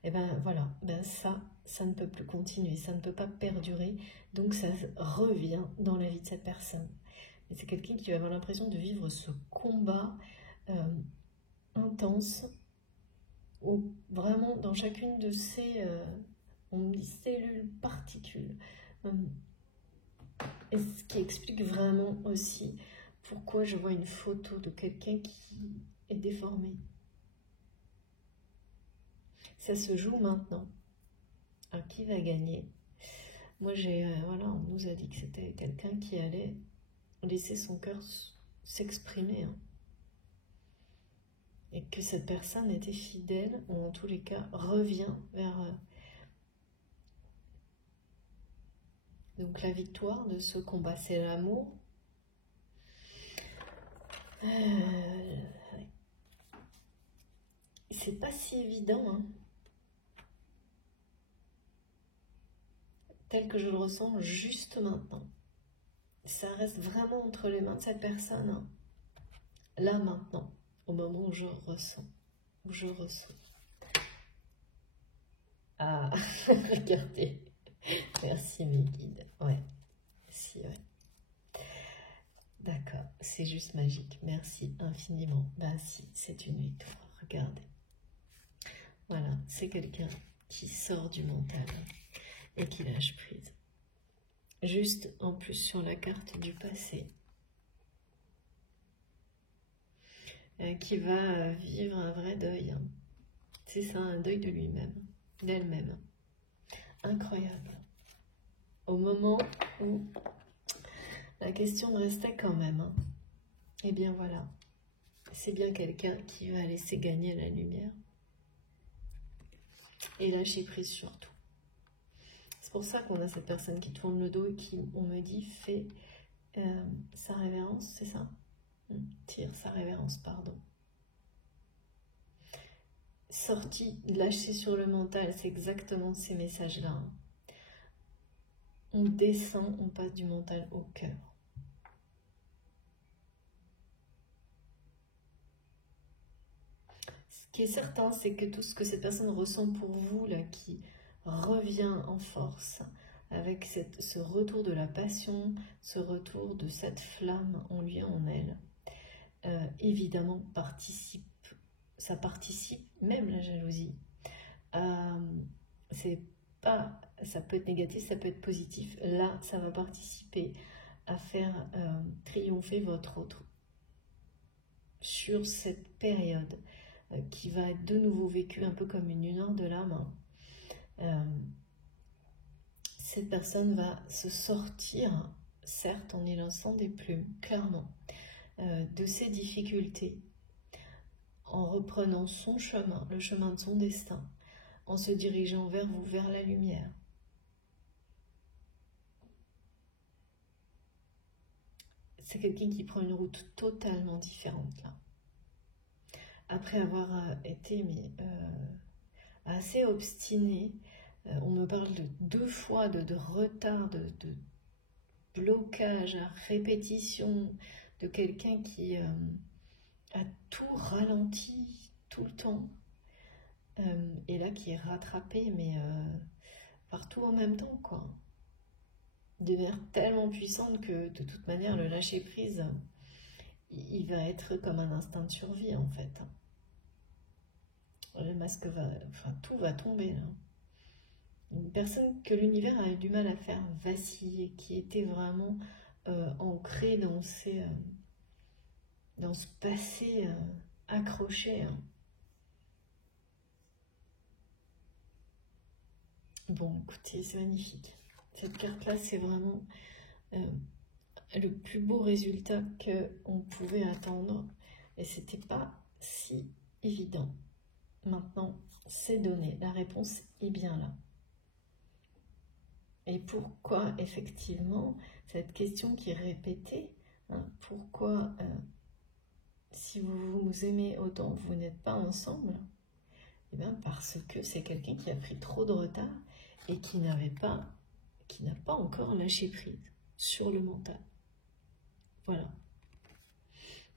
Et ben voilà, ça ne peut plus continuer, ça ne peut pas perdurer, donc ça revient dans la vie de cette personne. Et c'est quelqu'un qui va avoir l'impression de vivre ce combat intense, où vraiment dans chacune de ces cellules, particules, et ce qui explique vraiment aussi Pourquoi je vois une photo de quelqu'un qui est déformé? Ça se joue maintenant. Alors, qui va gagner? Moi, voilà, on nous a dit que c'était quelqu'un qui allait laisser son cœur s'exprimer. Hein. Et que cette personne était fidèle, ou en tous les cas, revient vers... donc la victoire de ce combat, c'est l'amour. C'est pas si évident, hein. Tel que je le ressens juste maintenant. Ça reste vraiment entre les mains de cette personne, hein. Là maintenant, au moment où je ressens. Ah, regardez. Merci mes guides. Ouais. Si, ouais. D'accord, c'est juste magique. Merci infiniment. Ben si, c'est une victoire. Regardez. Voilà, c'est quelqu'un qui sort du mental et qui lâche prise. Juste en plus sur la carte du passé. Qui va vivre un vrai deuil. Hein. C'est ça, un deuil de lui-même, d'elle-même. Incroyable. Au moment où la question restait quand même. Hein. Eh bien voilà, c'est bien quelqu'un qui va laisser gagner la lumière. Et lâcher prise surtout. C'est pour ça qu'on a cette personne qui tourne le dos et qui, on me dit, fait sa révérence, c'est ça? Tire sa révérence, pardon. Sortie, lâcher sur le mental, c'est exactement ces messages-là. Hein. On descend, on passe du mental au cœur. Ce qui est certain, c'est que tout ce que cette personne ressent pour vous, là, qui revient en force, avec ce retour de la passion, ce retour de cette flamme en lui et en elle, évidemment, ça participe, même la jalousie. C'est pas, ça peut être négatif, ça peut être positif. Là, ça va participer à faire triompher votre autre sur cette période qui va être de nouveau vécue un peu comme une lumière de l'âme. Cette personne va se sortir, certes en y lançant des plumes, clairement, de ses difficultés, en reprenant son chemin, le chemin de son destin, en se dirigeant vers vous, vers la lumière. C'est quelqu'un qui prend une route totalement différente là. Après avoir été assez obstiné, on me parle de 2 fois de retard, de blocage à répétition, de quelqu'un qui a tout ralenti tout le temps, et là qui est rattrapé, mais partout en même temps, quoi. De manière tellement puissante que de toute manière, le lâcher prise, il va être comme un instinct de survie en fait. Le masque va, enfin tout va tomber là. Une personne que l'univers a eu du mal à faire vaciller, qui était vraiment ancrée dans dans ce passé accroché. Hein. Bon, écoutez, c'est magnifique. Cette carte-là, c'est vraiment le plus beau résultat qu'on pouvait attendre. Et c'était pas si évident. Maintenant, c'est donné. La réponse est bien là. Et pourquoi, effectivement, cette question qui est répétée, hein, pourquoi, si vous vous aimez autant, vous n'êtes pas ensemble? Eh bien, parce que c'est quelqu'un qui a pris trop de retard et qui n'a pas encore lâché prise sur le mental. Voilà.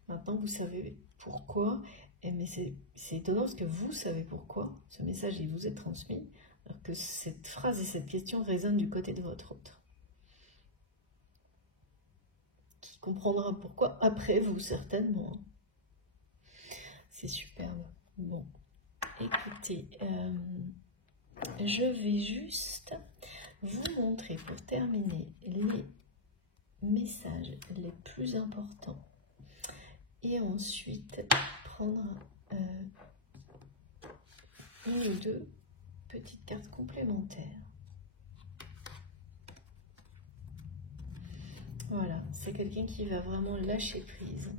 Maintenant, vous savez pourquoi. Mais c'est étonnant parce que vous savez pourquoi ce message il vous est transmis, alors que cette phrase et cette question résonnent du côté de votre autre. Qui comprendra pourquoi après vous, certainement. C'est superbe. Bon, écoutez, je vais juste vous montrer pour terminer les messages les plus importants Et ensuite, prendre une ou deux petites cartes complémentaires. Voilà, c'est quelqu'un qui va vraiment lâcher prise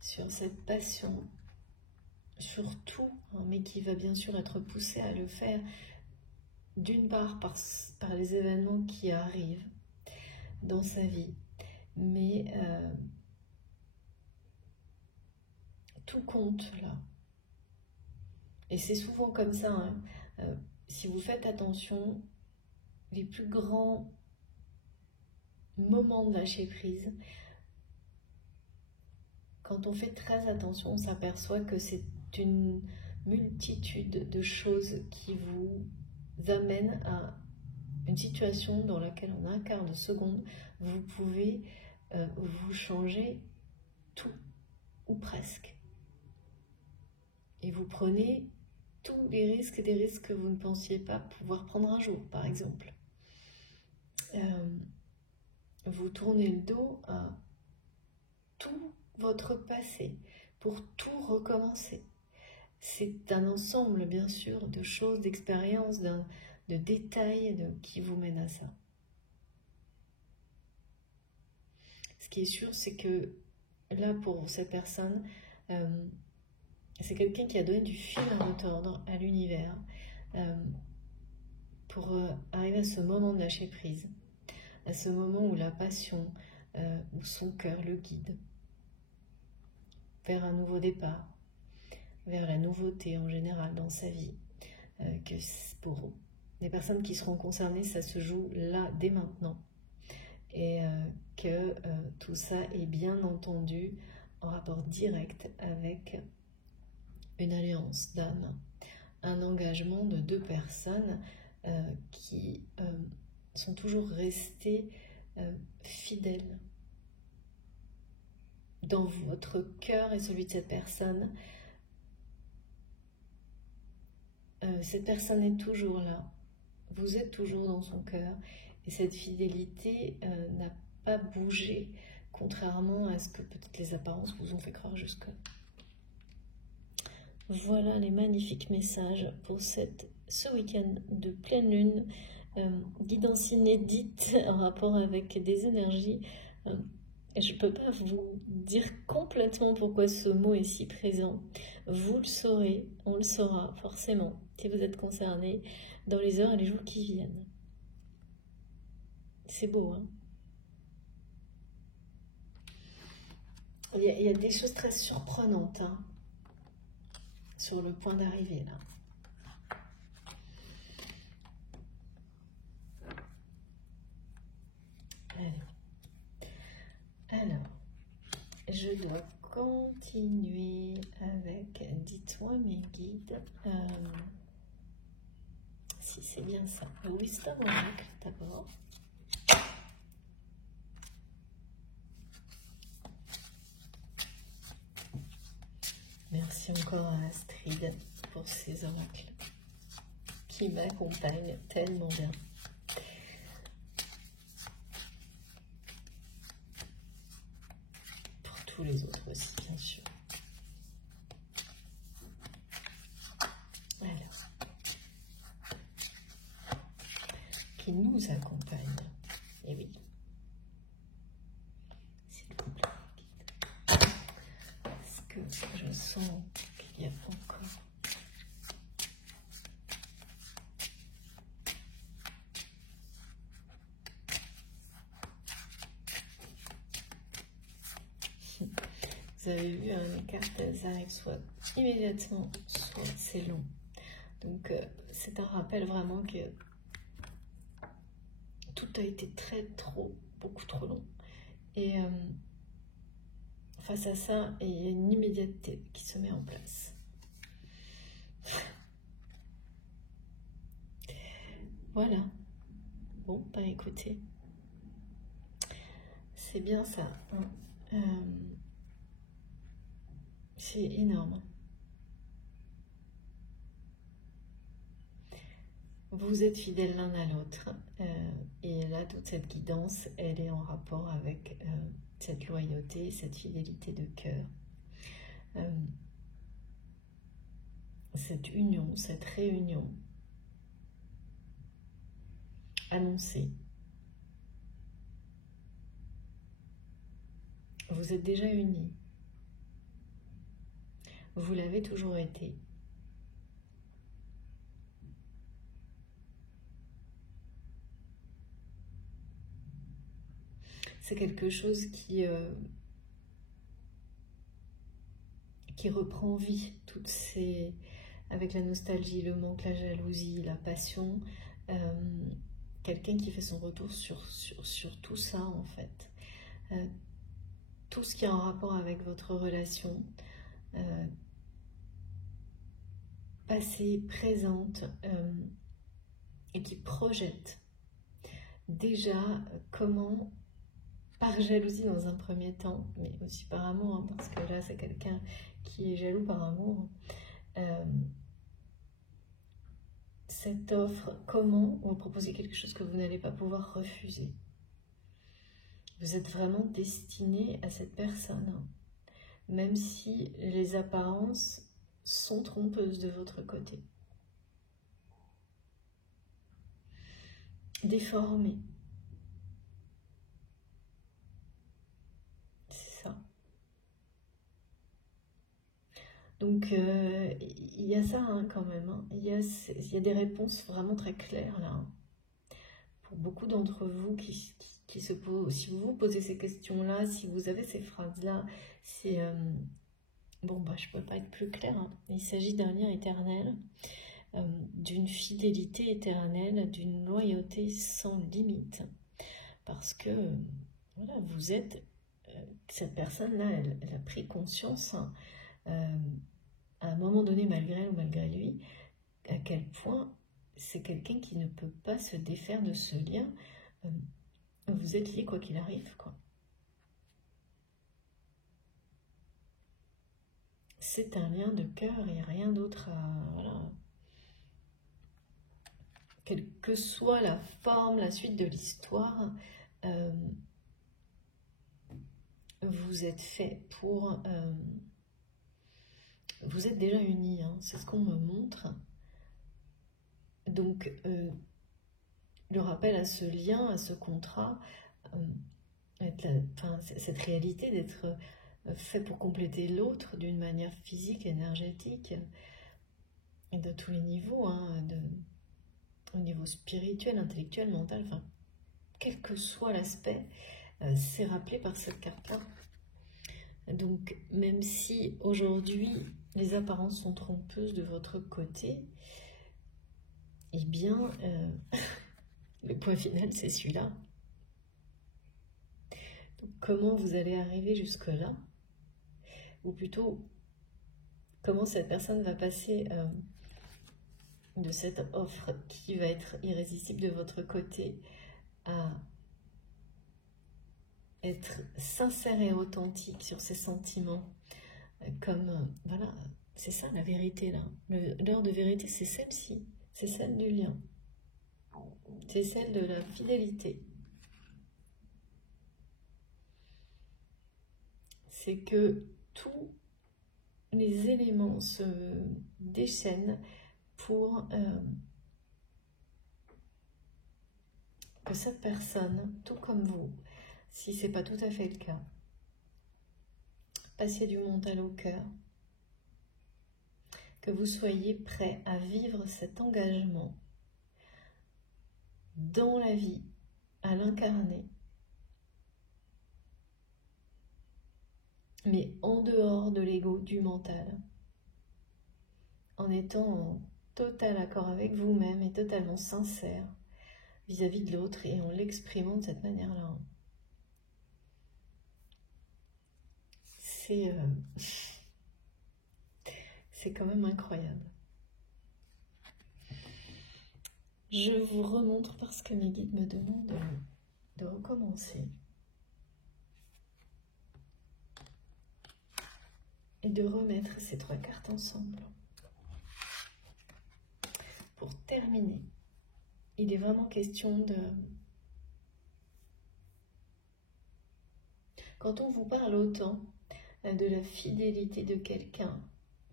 sur cette passion, sur tout, hein, mais qui va bien sûr être poussé à le faire d'une part par les événements qui arrivent dans sa vie, mais tout compte là. Et c'est souvent comme ça, hein. Si vous faites attention, les plus grands moments de lâcher prise, quand on fait très attention, on s'aperçoit que c'est une multitude de choses qui vous amènent à une situation dans laquelle en un quart de seconde, vous pouvez vous changer tout, ou presque. Et vous prenez tous les risques, des risques que vous ne pensiez pas pouvoir prendre un jour, par exemple. Vous tournez le dos à tout votre passé pour tout recommencer. C'est un ensemble, bien sûr, de choses, d'expériences, de détails qui vous mènent à ça. Ce qui est sûr, c'est que là, pour cette personne, c'est quelqu'un qui a donné du fil à retordre à l'univers pour arriver à ce moment de lâcher prise, à ce moment où la passion, où son cœur le guide vers un nouveau départ, vers la nouveauté en général dans sa vie, que pour les personnes qui seront concernées, ça se joue là, dès maintenant, et que tout ça est bien entendu en rapport direct avec une alliance d'âme, un engagement de deux personnes qui sont toujours restées fidèles dans votre cœur et celui de cette personne. Cette personne est toujours là, vous êtes toujours dans son cœur, et cette fidélité n'a pas bougé, contrairement à ce que peut-être les apparences vous ont fait croire jusque-là. Voilà les magnifiques messages pour ce week-end de pleine lune, guidance inédite en rapport avec des énergies. Je ne peux pas vous dire complètement pourquoi ce mot est si présent. Vous le saurez, on le saura forcément, si vous êtes concerné, dans les heures et les jours qui viennent. C'est beau, hein? Il y a des choses très surprenantes, hein, sur le point d'arrivée, là. Alors, je dois continuer avec, dites-moi mes guides, si c'est bien ça, le Wisdom Oracle d'abord. Merci encore à Astrid pour ces oracles qui m'accompagnent tellement bien. Pour tous les autres aussi, bien sûr. Alors, qui nous accompagne. Et oui. S'il vous plaît. Parce que je sens qu'il y a encore vous avez vu, les cartes, elles arrivent soit immédiatement, soit c'est long. Donc, c'est un rappel vraiment que tout a été beaucoup trop long. Et face à ça, il y a une immédiateté qui se met en place. Voilà. Bon, bah écoutez, c'est bien ça, hein. C'est énorme. Vous êtes fidèles l'un à l'autre, et là, toute cette guidance, elle est en rapport avec cette loyauté, cette fidélité de cœur. cette union, cette réunion annoncée. Vous êtes déjà unis. Vous l'avez toujours été. C'est quelque chose qui reprend vie, avec la nostalgie, le manque, la jalousie, la passion. Quelqu'un qui fait son retour sur tout ça, en fait. Tout ce qui est en rapport avec votre relation, passée, présente, et qui projette déjà comment, par jalousie dans un premier temps, mais aussi par amour, hein, parce que là c'est quelqu'un qui est jaloux par amour, cette offre, comment vous proposez quelque chose que vous n'allez pas pouvoir refuser. Vous êtes vraiment destiné à cette personne, même si les apparences sont trompeuses de votre côté. Déformées. C'est ça. Donc, il y a ça hein, quand même. Hein. Il y a des réponses vraiment très claires là. Hein. Pour beaucoup d'entre vous qui se posent, si vous vous posez ces questions-là, si vous avez ces phrases-là, c'est... bon, bah, je ne peux pas être plus claire. Hein. Il s'agit d'un lien éternel, d'une fidélité éternelle, d'une loyauté sans limite. Parce que, voilà, vous êtes... cette personne-là, elle a pris conscience, hein, à un moment donné, malgré elle ou malgré lui, à quel point c'est quelqu'un qui ne peut pas se défaire de ce lien. Vous êtes liés quoi qu'il arrive, quoi. C'est un lien de cœur, il n'y a rien d'autre à... Voilà. Quelle que soit la forme, la suite de l'histoire, vous êtes fait pour... vous êtes déjà unis, hein, c'est ce qu'on me montre. Donc, le rappel à ce lien, à ce contrat, cette réalité d'être fait pour compléter l'autre d'une manière physique, énergétique, et de tous les niveaux, hein, au niveau spirituel, intellectuel, mental, enfin, quel que soit l'aspect, c'est rappelé par cette carte-là. Donc, même si aujourd'hui, les apparences sont trompeuses de votre côté, eh bien, le point final, c'est celui-là. Donc, comment vous allez arriver jusque-là? Ou plutôt, comment cette personne va passer de cette offre qui va être irrésistible de votre côté à être sincère et authentique sur ses sentiments, comme, voilà, c'est ça la vérité là. L'heure de vérité, c'est celle-ci, c'est celle du lien, c'est celle de la fidélité. C'est que tous les éléments se déchaînent pour que cette personne, tout comme vous, si ce n'est pas tout à fait le cas, passiez du mental au cœur, que vous soyez prêt à vivre cet engagement dans la vie, à l'incarner, mais en dehors de l'ego, du mental, en étant en total accord avec vous-même et totalement sincère vis-à-vis de l'autre et en l'exprimant de cette manière-là. C'est quand même incroyable. Je vous remontre parce que mes guides me demandent de recommencer et de remettre ces trois cartes ensemble. Pour terminer, il est vraiment question de... Quand on vous parle autant de la fidélité de quelqu'un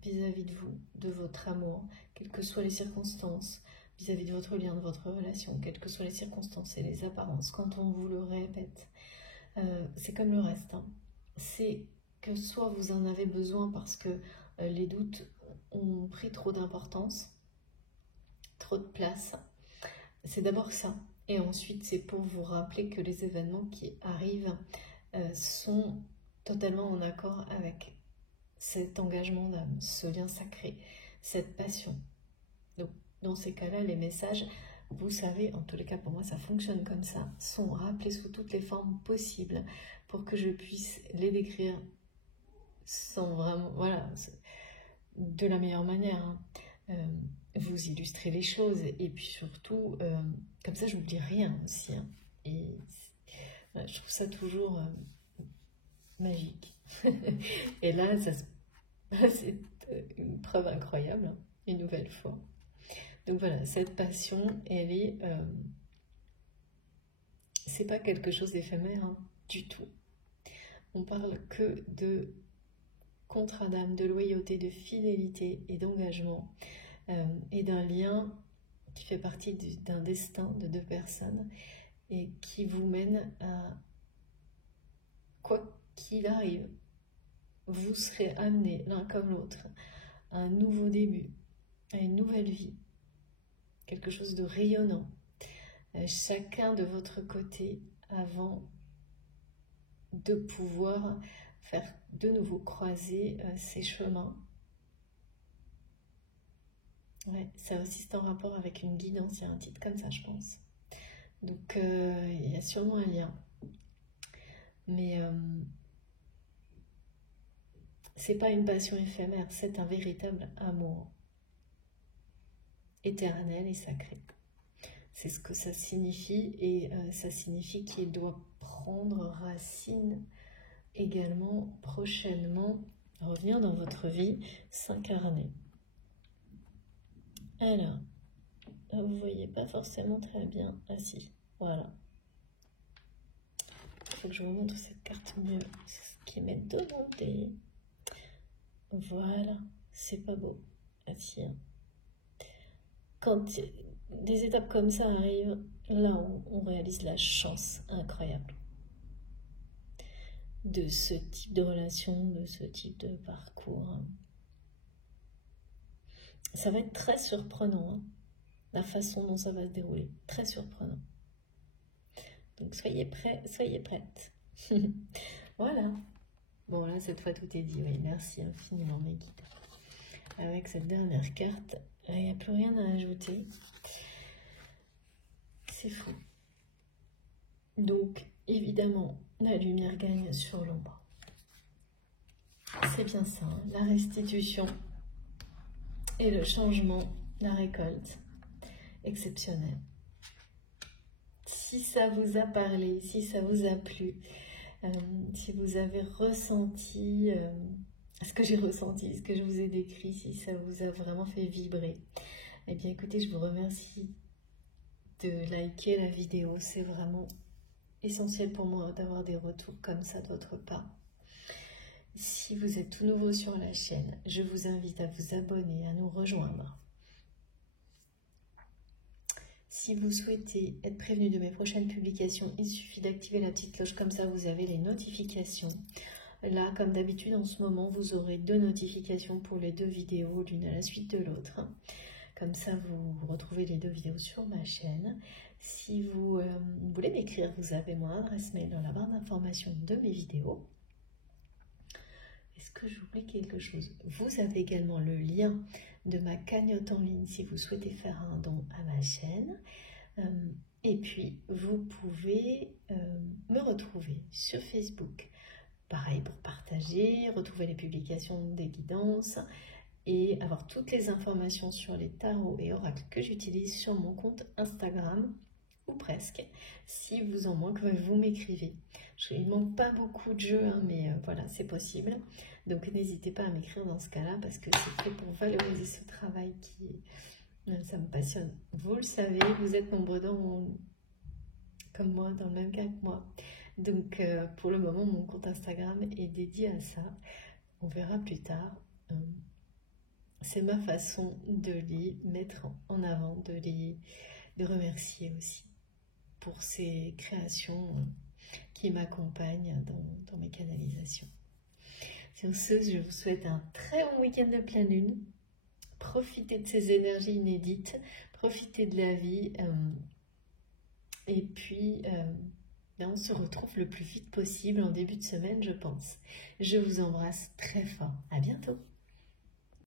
vis-à-vis de vous, de votre amour, quelles que soient les circonstances, vis-à-vis de votre lien, de votre relation, quelles que soient les circonstances et les apparences. Quand on vous le répète, c'est comme le reste, hein. C'est que soit vous en avez besoin parce que les doutes ont pris trop d'importance, trop de place. C'est d'abord ça. Et ensuite, c'est pour vous rappeler que les événements qui arrivent sont totalement en accord avec cet engagement d'âme, ce lien sacré, cette passion. Donc, dans ces cas-là, les messages, vous savez, en tous les cas pour moi ça fonctionne comme ça, sont rappelés sous toutes les formes possibles pour que je puisse les décrire sans vraiment, voilà, de la meilleure manière, hein. Vous illustrer les choses et puis surtout, comme ça je n'oublie rien aussi, hein. Et voilà, je trouve ça toujours magique. Et là, c'est une preuve incroyable, hein, une nouvelle fois. Donc voilà, cette passion, elle est, c'est pas quelque chose d'éphémère, hein, du tout. On parle que de contrat d'âme, de loyauté, de fidélité et d'engagement, et d'un lien qui fait partie d'un destin de deux personnes et qui vous mène à, quoi qu'il arrive, vous serez amenés l'un comme l'autre à un nouveau début, à une nouvelle vie, quelque chose de rayonnant, chacun de votre côté, avant de pouvoir faire de nouveau croiser ces chemins. Ouais, ça aussi c'est en rapport avec une guidance, il y a un titre comme ça je pense. Donc il y a sûrement un lien. Mais c'est pas une passion éphémère, c'est un véritable amour éternel et sacré. C'est ce que ça signifie, et ça signifie qu'il doit prendre racine également prochainement, revenir dans votre vie, s'incarner. Alors, là, vous voyez pas forcément très bien. Ah si, voilà. Il faut que je vous montre cette carte mieux, c'est ce qui m'est demandé. Voilà, c'est pas beau. Ah si, hein. Quand des étapes comme ça arrivent, là on réalise la chance incroyable de ce type de relation, de ce type de parcours. Ça va être très surprenant, hein, la façon dont ça va se dérouler, très surprenant. Donc soyez prêts, soyez prêtes. Voilà. Bon là cette fois tout est dit, oui, merci infiniment mes guides. Avec cette dernière carte, il n'y a plus rien à ajouter. C'est fou. Donc évidemment, la lumière gagne sur l'ombre. C'est bien ça, hein, la restitution et le changement, la récolte exceptionnelle. Si ça vous a parlé, si ça vous a plu, si vous avez ressenti ce que j'ai ressenti, ce que je vous ai décrit, si ça vous a vraiment fait vibrer, eh bien écoutez, je vous remercie de liker la vidéo. C'est vraiment essentiel pour moi d'avoir des retours comme ça de votre part. Si vous êtes tout nouveau sur la chaîne, je vous invite à vous abonner, à nous rejoindre. Si vous souhaitez être prévenu de mes prochaines publications, il suffit d'activer la petite cloche, comme ça vous avez les notifications. Là, comme d'habitude, en ce moment, vous aurez 2 notifications pour les 2 vidéos, l'une à la suite de l'autre. Comme ça, vous retrouvez les 2 vidéos sur ma chaîne. Si vous voulez m'écrire, vous avez mon adresse mail dans la barre d'information de mes vidéos. Est-ce que j'oublie quelque chose? Vous avez également le lien de ma cagnotte en ligne si vous souhaitez faire un don à ma chaîne. Et puis, vous pouvez me retrouver sur Facebook. Pareil pour partager, retrouver les publications des guidances et avoir toutes les informations sur les tarots et oracles que j'utilise sur mon compte Instagram, ou presque. Si vous en manque, vous m'écrivez. Il ne manque pas beaucoup de jeux, hein, mais voilà, c'est possible. Donc n'hésitez pas à m'écrire dans ce cas-là, parce que c'est fait pour valoriser ce travail qui, ça me passionne. Vous le savez, vous êtes nombreux comme moi, dans le même cas que moi. Donc pour le moment, mon compte Instagram est dédié à ça. On verra plus tard. C'est ma façon de les mettre en avant, de les remercier aussi pour ces créations qui m'accompagnent dans mes canalisations. Sur ce, je vous souhaite un très bon week-end de pleine lune. Profitez de ces énergies inédites, profitez de la vie. Et puis, on se retrouve le plus vite possible en début de semaine, je pense. Je vous embrasse très fort. À bientôt.